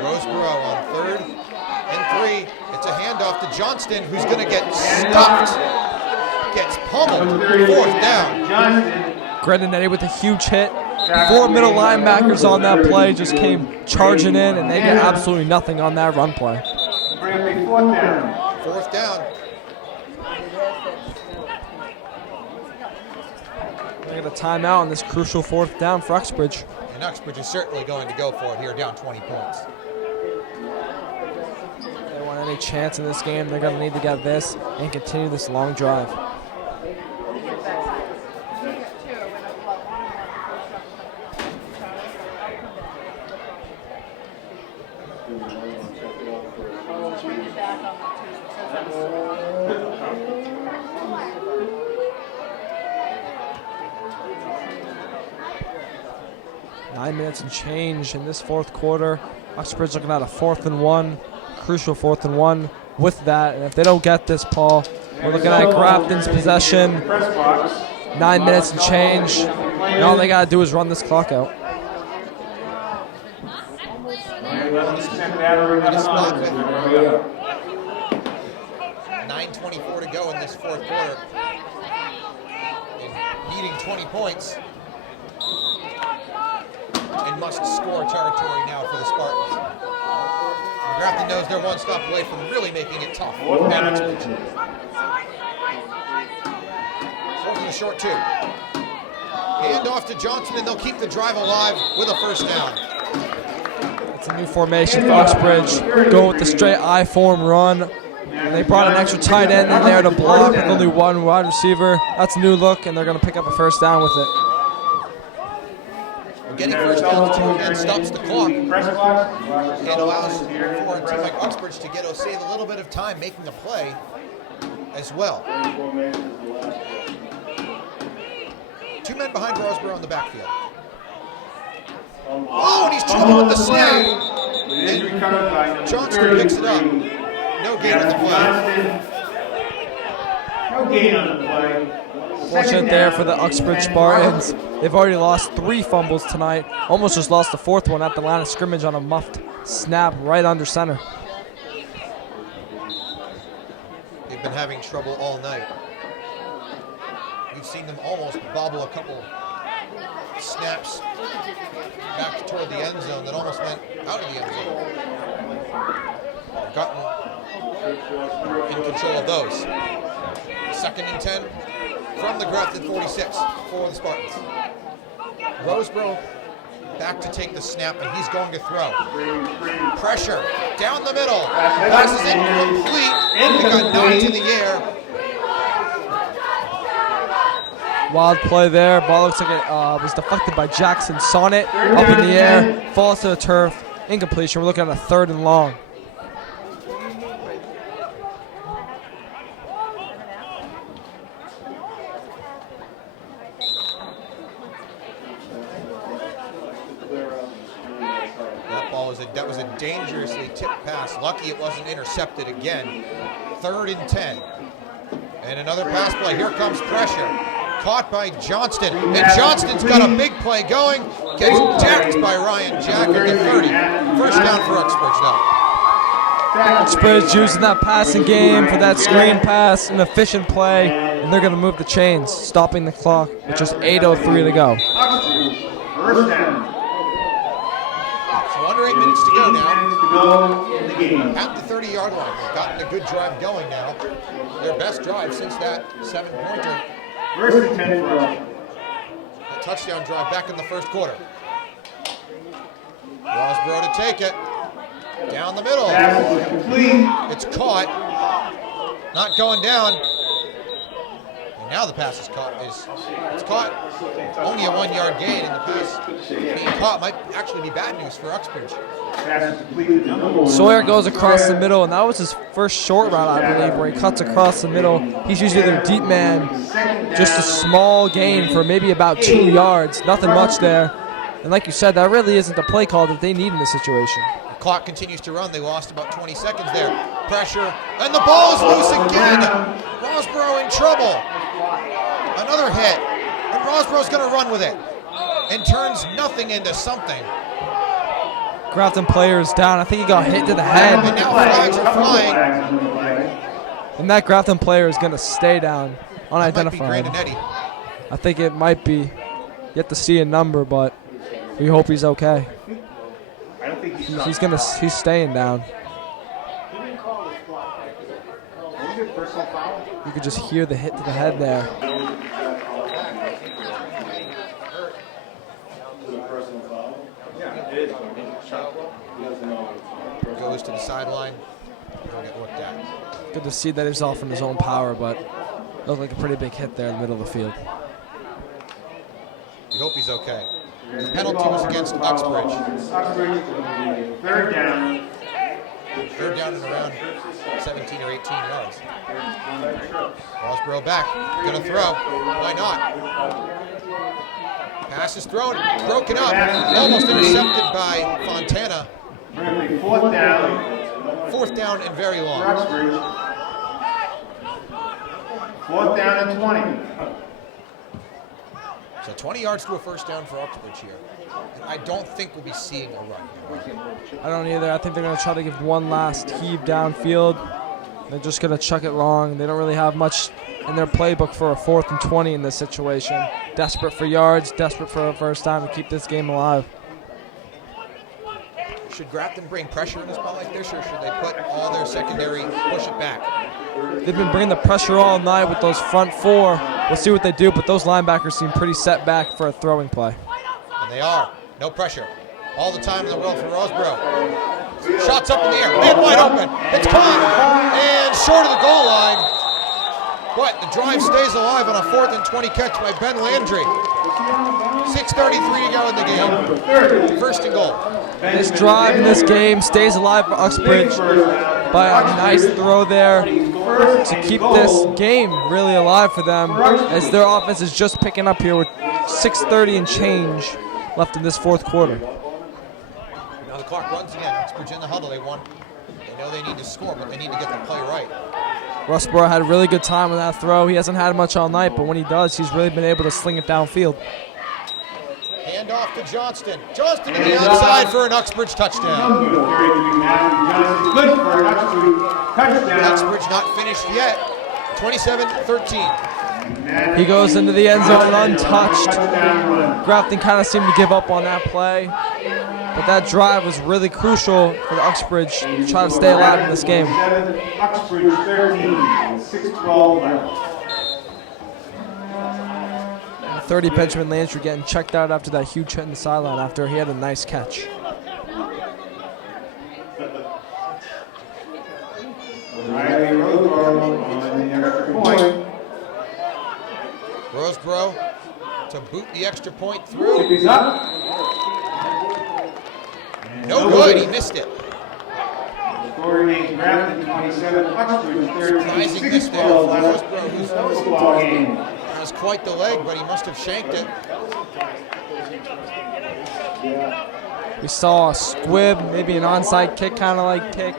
Roseborough on 3rd and 3. It's a handoff to Johnston, who's going to get stuffed. Gets pummeled. 4th down. Grenadier with a huge hit. 4 middle linebackers on that play just came charging in, and they get absolutely nothing on that run play. 4th down. They got a timeout on this crucial 4th down for Uxbridge. And Uxbridge is certainly going to go for it here, down 20 points. If they want any chance in this game, they're going to need to get this and continue this long drive. Nine minutes and change in this 4th quarter. Oxbridge looking at a 4th and 1, crucial 4th and 1 with that. And if they don't get this, Paul, we're looking at Grafton's possession. 9 minutes and change. And all they got to do is run this clock out. 9:24 to go in this 4th quarter. And needing 20 points. And must score territory now for the Spartans. And Grafton knows they're one stop away from really making it tough. 4th and a short 2. Hand off to Johnson, and they'll keep the drive alive with a 1st down. It's a new formation for Uxbridge. Go with the straight I-form run. And they brought an extra tight end in there to block with only 1 wide receiver. That's a new look, and they're going to pick up a 1st down with it. Getting 1st down and stops the clock and allows for a team like Uxbridge to save a little bit of time making a play as well. 2 men behind Roseborough in the backfield. Oh, and he's trouble with the snap. And Johnston picks it up. No gain on the play. No gain on the play. Fortunate there for the Uxbridge Spartans. They've already lost 3 fumbles tonight. Almost just lost the 4th one at the line of scrimmage on a muffed snap right under center. They've been having trouble all night. We've seen them almost bobble a couple snaps back toward the end zone that almost went out of the end zone. Gotten in control of those. 2nd and 10 from the Grafton 46 for the Spartans. Roseborough back to take the snap, and he's going to throw. Pressure down the middle. Pass is incomplete. They got knocked in the air. Wild play there. Ball looks like it was deflected by Jackson. Sonnet up in the air, falls to the turf. Incompletion. We're looking at a 3rd and long. That was a dangerously tipped pass. Lucky it wasn't intercepted again. 3rd and 10. And another pass play. Here comes pressure. Caught by Johnston. And Johnston's got a big play going. Gets jacked by Ryan Jack at the 30. First down for Uxbridge now. Uxbridge using that passing game for that screen pass. An efficient play. And they're going to move the chains, stopping the clock with just 8:03 to go. First down. So under 8 minutes to go now. At the 30-yard line. They've gotten a good drive going now. Their best drive since that 7-pointer. First and 10 for us. A touchdown drive back in the first quarter. Rosborough to take it. Down the middle. Pass is complete. It's caught. Not going down. And now the pass is caught. It's caught. Only a 1-yard gain, and the pass being caught might actually be bad news for Uxbridge. Pass is completed to number 1. Sawyer goes across the middle, and that was his first short route, I believe, where he cuts across the middle. He's usually their deep man. Just a small gain for maybe about 2 yards. Nothing much there. And like you said, that really isn't the play call that they need in this situation. The clock continues to run. They lost about 20 seconds there. Pressure, and the ball is loose again. Rosborough in trouble. Another hit, and Rosborough's going to run with it and turns nothing into something. Grafton player is down. I think he got hit to the head. And now flags are flying. And that Grafton player is going to stay down, unidentified. That might be Grandinetti. I think it might be. Yet to see a number, but we hope he's okay. I don't think He's staying down. personal foul. You could just hear the hit to the head there. Goes to the sideline. He'll get looked at. Good to see that he's off in his own power, but looked like a pretty big hit there in the middle of the field. We hope he's okay. The penalty was against Uxbridge. Third down. Third down and around 17 or 18 yards. Rosborough back. Gonna throw. Why not? Pass is thrown. Broken up. Almost intercepted by Fontana. Fourth down. Fourth down and very long. Uxbridge. Fourth down and 20. So 20 yards to a first down for Oxbridge here. And I don't think we'll be seeing a run here. I don't either. I think they're going to try to give one last heave downfield. They're just going to chuck it long. They don't really have much in their playbook for a 4th and 20 in this situation. Desperate for yards, desperate for a first down to keep this game alive. Should Grafton bring pressure in a spot like this, or should they put all their secondary, push it back? They've been bringing the pressure all night with those front four. We'll see what they do, but those linebackers seem pretty set back for a throwing play. And they are. No pressure. All the time in the world for Rosborough. Shots up in the air. Man wide open. It's caught. And short of the goal line. But the drive stays alive on a 4th and 20 catch by Ben Landry. 6:33 to go in the game. First and goal. This drive in this game stays alive for Uxbridge by a nice throw there to keep this game really alive for them, as their offense is just picking up here with 6:30 and change left in this 4th quarter. Now the clock runs again. Uxbridge in the huddle. They know they need to score, but they need to get the play right. Rosborough had a really good time with that throw. He hasn't had much all night, but when he does, he's really been able to sling it downfield. Hand off to Johnston. Johnston to the outside for an Uxbridge touchdown. Good for an Uxbridge touchdown. Uxbridge not finished yet. 27-13. He goes into the end zone untouched. Grafton kind of seemed to give up on that play, but that drive was really crucial for the Uxbridge to try to stay alive in this game. Uxbridge 13, 6-12 left. 30 Benjamin Landry getting checked out after that huge hit in the sideline after he had a nice catch. Riley Roseborough on the extra point. Roseborough to boot the extra point through. Kick is up. No good, he missed it. Score remains Grafton 27, Uxbridge 30. Surprising miss there for Roseboro, who's Football game. has quite the leg, but he must have shanked it. We saw a squib, maybe an onside kick, kind of like kick,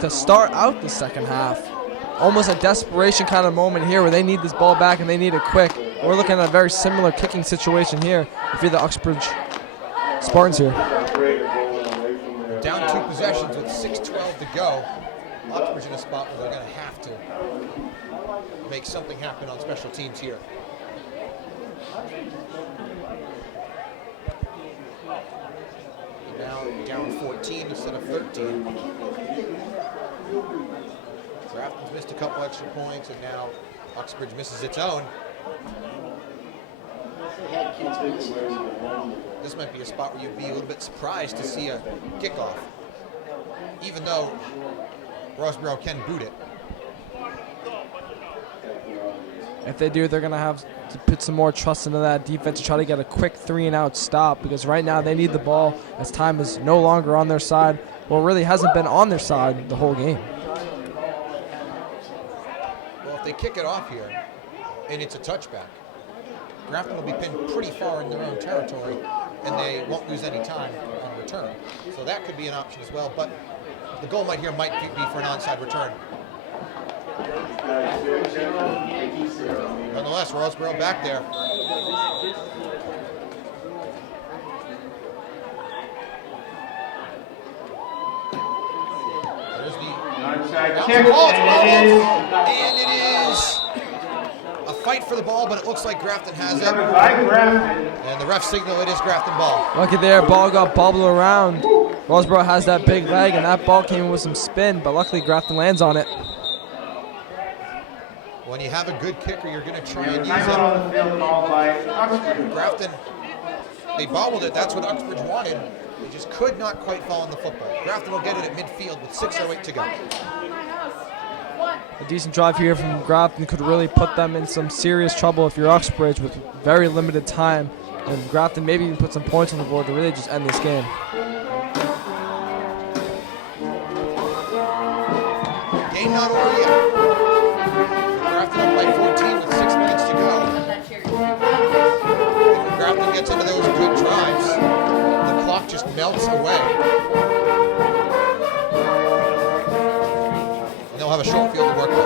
to start out the second half. Almost a desperation kind of moment here where they need this ball back and they need it quick. We're looking at a very similar kicking situation here if you're the Uxbridge Spartans here. Down 2 possessions with 6:12 to go. Oxbridge in a spot where they're going to have to make something happen on special teams here. Now down 14 instead of 13. Grafton's missed a couple extra points, and now Uxbridge misses its own. This might be a spot where you'd be a little bit surprised to see a kickoff, even though Roseboro can boot it. If they do, they're going to have to put some more trust into that defense to try to get a quick 3-and-out stop, because right now they need the ball as time is no longer on their side, or really hasn't been on their side the whole game. Well, if they kick it off here and it's a touchback, Grafton will be pinned pretty far in their own territory, and they won't lose any time on return. So that could be an option as well, but the goal might be for an onside return. Nonetheless, Roseboro back there. There's the Onside kick, ball, and it is. and it is a fight for the ball, but it looks like Grafton has it. Covered by Grafton. And the ref signal it is Grafton ball. Lucky there, ball got bobbled around. Roseboro has that big leg, and that ball came with some spin, but luckily Grafton lands on it. When you have a good kicker, you're going to try and use Timeout it. on the field called by Uxbridge. Grafton, they bobbled it. That's what Uxbridge wanted. They just could not quite fall on the football. Grafton will get it at midfield with 6:08 to go. A decent drive here from Grafton could really put them in some serious trouble if you're Uxbridge with very limited time. And Grafton maybe even put some points on the board to really just end this game. Game not over yet. Grafton up by 14 with 6 minutes to go. When Grafton gets into those good drives, the clock just melts away. And they'll have a short field to work with.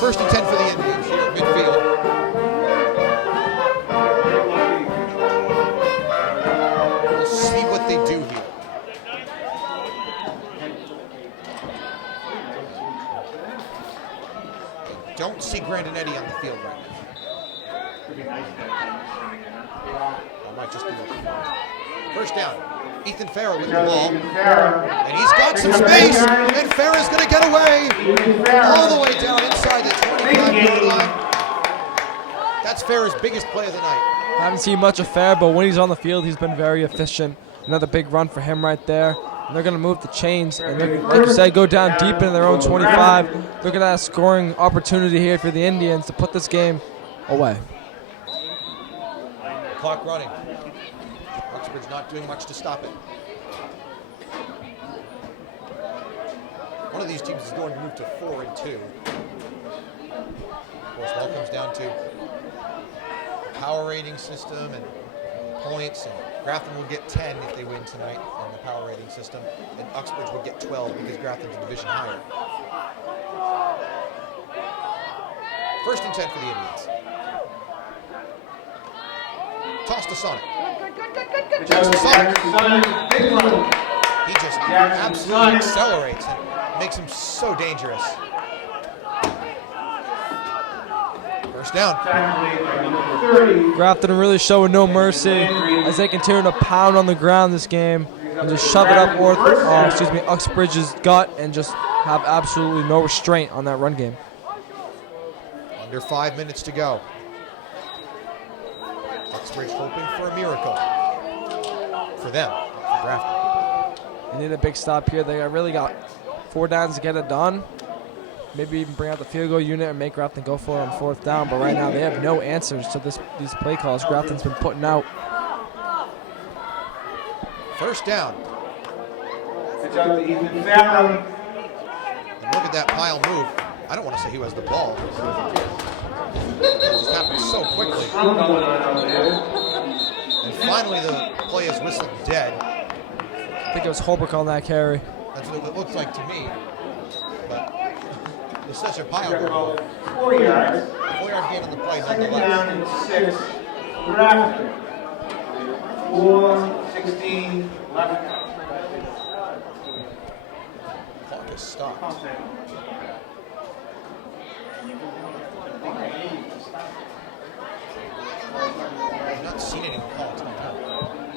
First and 10 for the Indians here at midfield. We'll see what they do here. I don't see Grandinetti on the field right now. That might just be the first down. Ethan Farrell with the ball. And he's got some space, and Farrell's going to get away all the way down inside the 25-yard line. That's Farrell's biggest play of the night. Haven't seen much of Fair, but when he's on the field, he's been very efficient. Another big run for him right there. And they're going to move the chains, and they're, like you said, go down deep into their own 25. Look at that scoring opportunity here for the Indians to put this game away. Clock running. Oxbridge not doing much to stop it. One of these teams is going to move to 4-2. Of course, it all comes down to the power rating system and points. And Grafton will get 10 if they win tonight on the power rating system, and Uxbridge will get 12 because Grafton's a division higher. First and 10 for the Indians. Toss to Sonic. Jackson Sonic. He just absolutely accelerates and makes him so dangerous. First down. Grafton really showing no mercy as they continue to pound on the ground this game. and just shove it up Uxbridge's gut and just have absolutely no restraint on that run game. Under 5 minutes to go. Oxbridge hoping for a miracle. For them, for Grafton. They need a big stop here. They really got 4 downs to get it done. Maybe even bring out the field goal unit and make Grafton go for it on 4th down. But right now they have no answers to these play calls Grafton's been putting out. First down. It's out to Ethan Farrell. And look at that pile move. I don't want to say who has the ball. It just happened so quickly. And finally the play is whistled dead. I think it was Holbrook on that carry. That's what it looks like to me. But it's such a pile move. 4 yards. 4-yard gain on the play Second nonetheless. down and 6. Grafton. 4:16 left. Clock is stopped. I've not seen anyone call a timeout.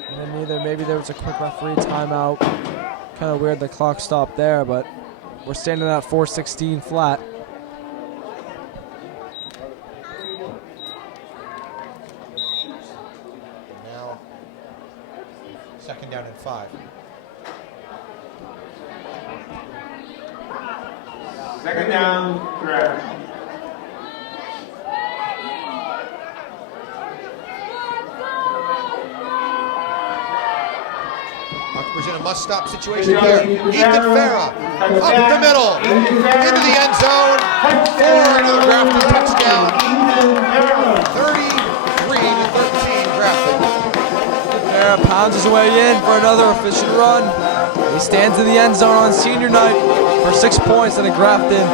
And then either maybe there was a quick referee timeout. Kind of weird the clock stopped there, but we're standing at 4:16 flat. Now, second down and 5. Second down, Grafton. Oxbridge in a must-stop situation here. Ethan Farah up the middle, into the end zone for another Grafton touchdown. 33-13 Grafton. Farah pounds his way in for another efficient run. He stands in the end zone on senior night for 6 points and a Grafton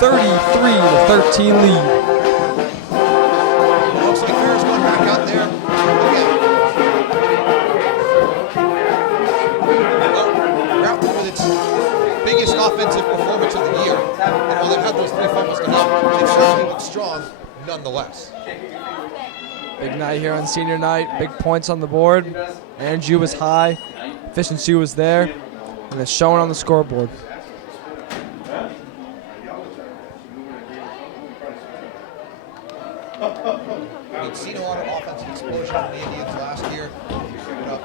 33-13 lead. It looks like Farah's going back out there again. Grafton with its biggest offensive performance of the year. And while they've had those 3 fumbles to help, they've certainly looked strong nonetheless. Big night here on senior night. Big points on the board. Energy was high. Efficiency was there. And it's showing on the scoreboard. We'd seen a lot of offensive explosion in the Indians last year. Put up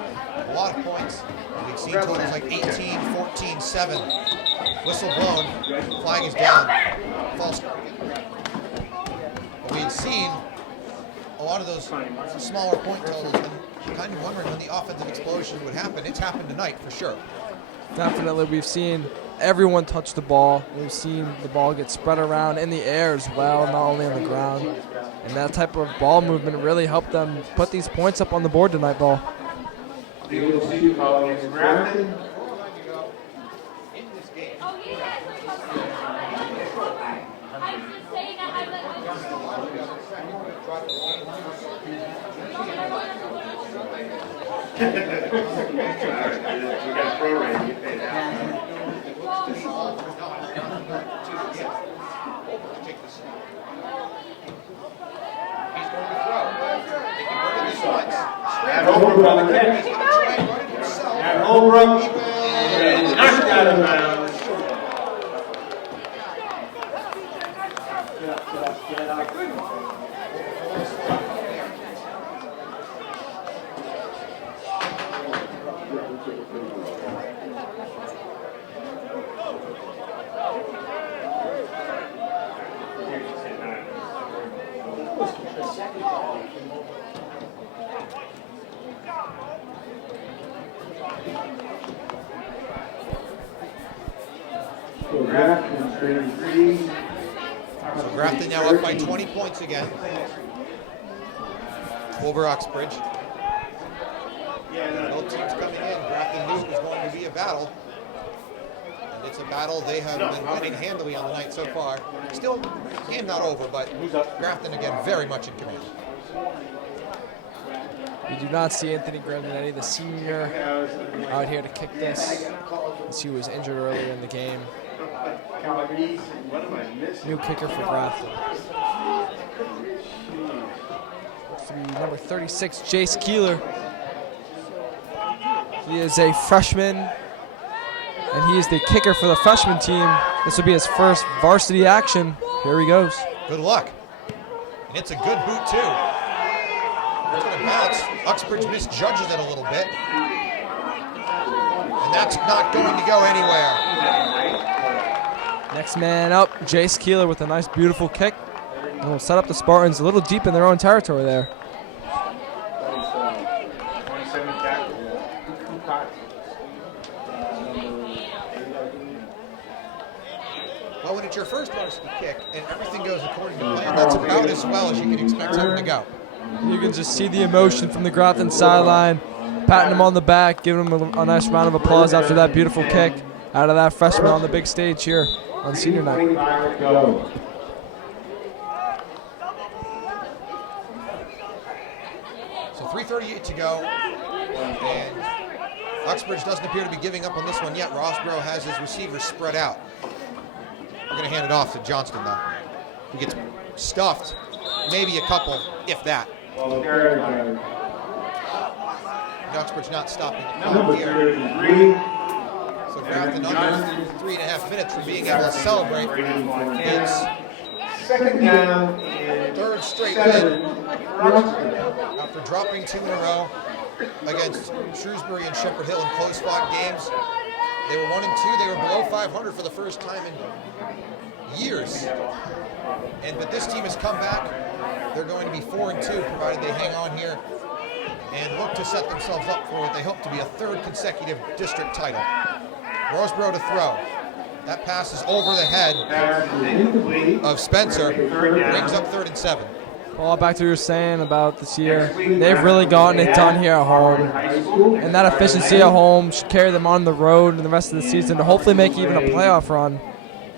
a lot of points. We've seen totals like 18, 14, 7. Whistle blown. Flag is down. False start again. But we had seen a lot of those smaller point totals and kind of wondering when the offensive explosion would happen. It's happened tonight for sure. Definitely, we've seen everyone touch the ball. We've seen the ball get spread around in the air as well, not only on the ground. And that type of ball movement really helped them put these points up on the board tonight, Ball. The OC call against Grafton. We got a program, you pay that. And Holbrook on the catch. And Holbrook knocked out of bounds. So Grafton now up by 20 points again over Uxbridge. Both teams coming in. Grafton knew it was going to be a battle. And it's a battle they have been winning handily on the night so far. Still, game not over, but Grafton again very much in command. We do not see Anthony Grandinetti, the senior, out here to kick this, as he was injured earlier in the game. New kicker for Grafton. Looks to be number 36, Jace Keeler. He is a freshman, and he is the kicker for the freshman team. This will be his first varsity action. Here he goes. Good luck. And it's a good boot, too. It's going to bounce. Uxbridge misjudges it a little bit. And that's not going to go anywhere. Next man up, Jace Keeler with a nice, beautiful kick. And will set up the Spartans a little deep in their own territory there. 27 tackle. Well, when it's your first varsity kick and everything goes according to plan, that's about as well as you can expect something to go. You can just see the emotion from the Grafton sideline, patting him on the back, giving him a nice round of applause after that beautiful kick out of that freshman on the big stage here on senior night. So 3:38 to go, and Uxbridge doesn't appear to be giving up on this one yet. Rosborough has his receivers spread out. We're going to hand it off to Johnston, though, who gets stuffed, maybe a couple, if that. Uxbridge not stopping the clock here. So Grafton under 3.5 minutes from being able to celebrate. It's Second down and third straight 7 win for Oxbridge. after dropping 2 in a row against Shrewsbury and Shepherd Hill in close-fought games. They were 1-2. They were below 500 for the first time in years. But this team has come back. They're going to be 4-2, provided they hang on here and look to set themselves up for what they hope to be a third consecutive district title. Roseborough to throw. That pass is over the head of Spencer. Brings up 3rd and 7. Paul, back to what you were saying about this year. They've really gotten it done here at home. And that efficiency at home should carry them on the road and the rest of the season to hopefully make even a playoff run.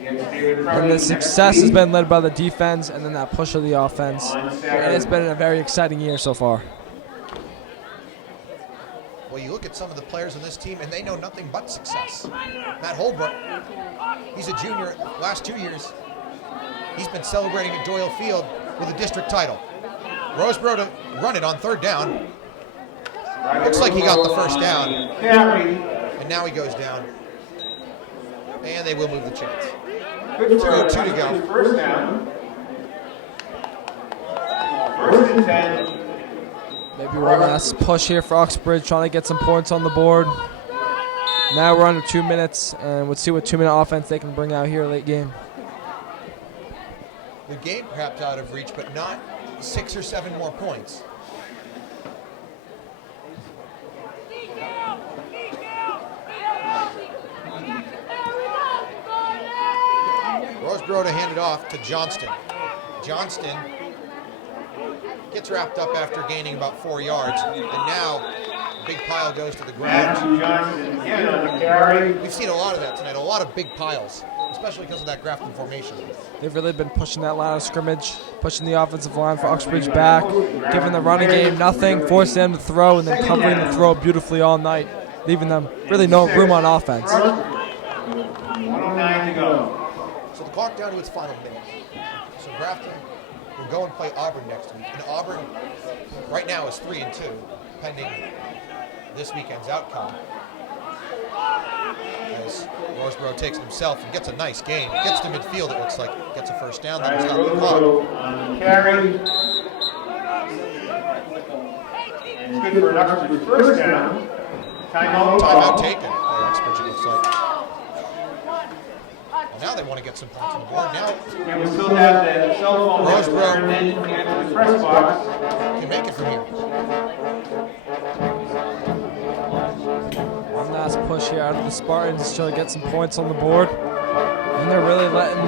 And the success has been led by the defense and then that push of the offense. And it's been a very exciting year so far. Well, you look at some of the players on this team, and they know nothing but success. Matt Holbrook, he's a junior. Last 2 years, he's been celebrating at Doyle Field with a district title. Roseborough to run it on 3rd down. Looks like he got the first down. And now he goes down. And they will move the chains. 2:02 to go. First down. 1st and 10. Maybe one last push here for Oxbridge, trying to get some points on the board. Now we're under 2 minutes, and we'll see what 2-minute offense they can bring out here late game. The game perhaps out of reach, but not 6 or 7 more points. Roseborough to hand it off to Johnston. Johnston gets wrapped up after gaining about 4 yards, and now a big pile goes to the ground. Johnson again on the carry. We've seen a lot of that tonight, a lot of big piles, especially because of that Grafton formation. They've really been pushing that line of scrimmage, pushing the offensive line for Uxbridge back, giving the running game nothing, forcing them to throw, and then covering the throw beautifully all night, leaving them really no room on offense. 1:09 to go. So the clock down to its final minute. So Grafton will go and play Auburn next week. And Auburn right now is 3-2, pending this weekend's outcome. As Roseborough takes it himself and gets a nice gain. Gets to midfield, it looks like. Gets a first down, then stop the clock. On the carry. And it's good for an Uxbridge first down. Timeout taken by Oxbridge, it looks like. Well, now they want to get some points on the board. Now And we still have the cell phone. Roseborough. And then we get to the press box. can make it from here. One last push here out of the Spartans to try to get some points on the board. And they're really letting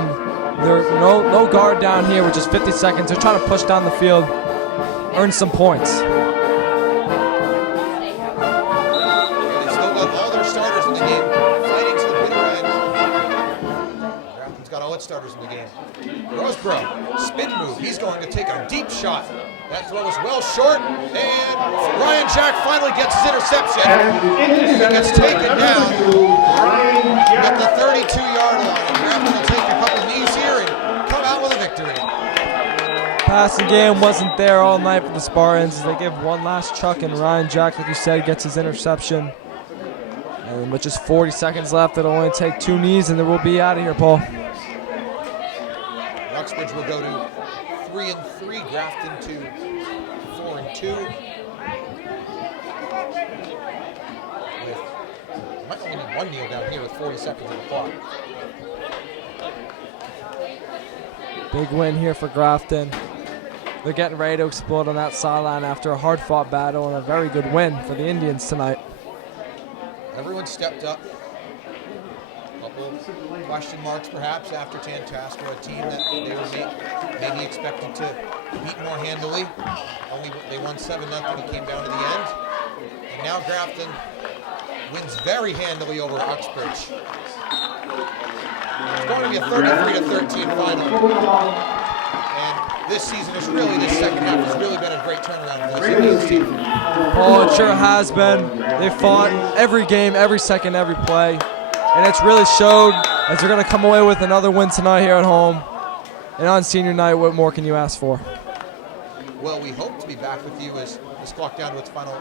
there's no guard down here with just 50 seconds. They're trying to push down the field, earn some points. They've still got all their starters in the game, fighting to the bitter end. Grafton's got all its starters in the game. Roseborough, spin move. He's going to take a deep shot. That throw is well short, and Ryan Jack finally gets his interception. He gets taken down at the 32-yard line. Grafton will take a couple knees here and come out with a victory. Passing game wasn't there all night for the Spartans. They give one last chuck, and Ryan Jack, like you said, gets his interception. And with just 40 seconds left, it'll only take 2 knees, and then we'll be out of here, Paul. Uxbridge will go to 3-3. Grafton to 4-2. Might only need 1 kneel down here with 40 seconds on the clock. Big win here for Grafton. They're getting ready to explode on that sideline after a hard-fought battle and a very good win for the Indians tonight. Everyone stepped up. A couple question marks perhaps after Tantasco, a team that they were maybe expected to beat more handily. They won 7-0. It came down to the end. And now Grafton wins very handily over Uxbridge. It's going to be a 33-13 final. And this season is really, this second half has really been a great turnaround for this Indians team. Oh, it sure has been. They fought every game, every second, every play. And it's really showed as they're going to come away with another win tonight here at home. And on senior night, what more can you ask for? Well, we hope to be back with you as this clock down to its final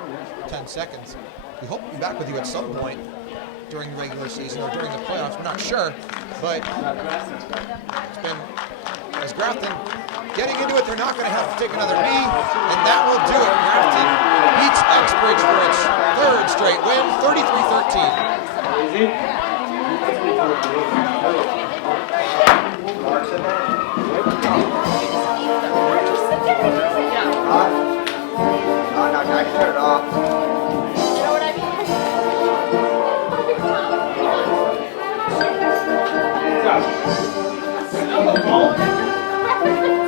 10 seconds. We hope to be back with you at some point during the regular season or during the playoffs. We're not sure, but it's been, as Grafton getting into it, they're not going to have to take another knee, and that will do it. Grafton beats Uxbridge for its 3rd straight win, 33-13. I can turn it off. It's up.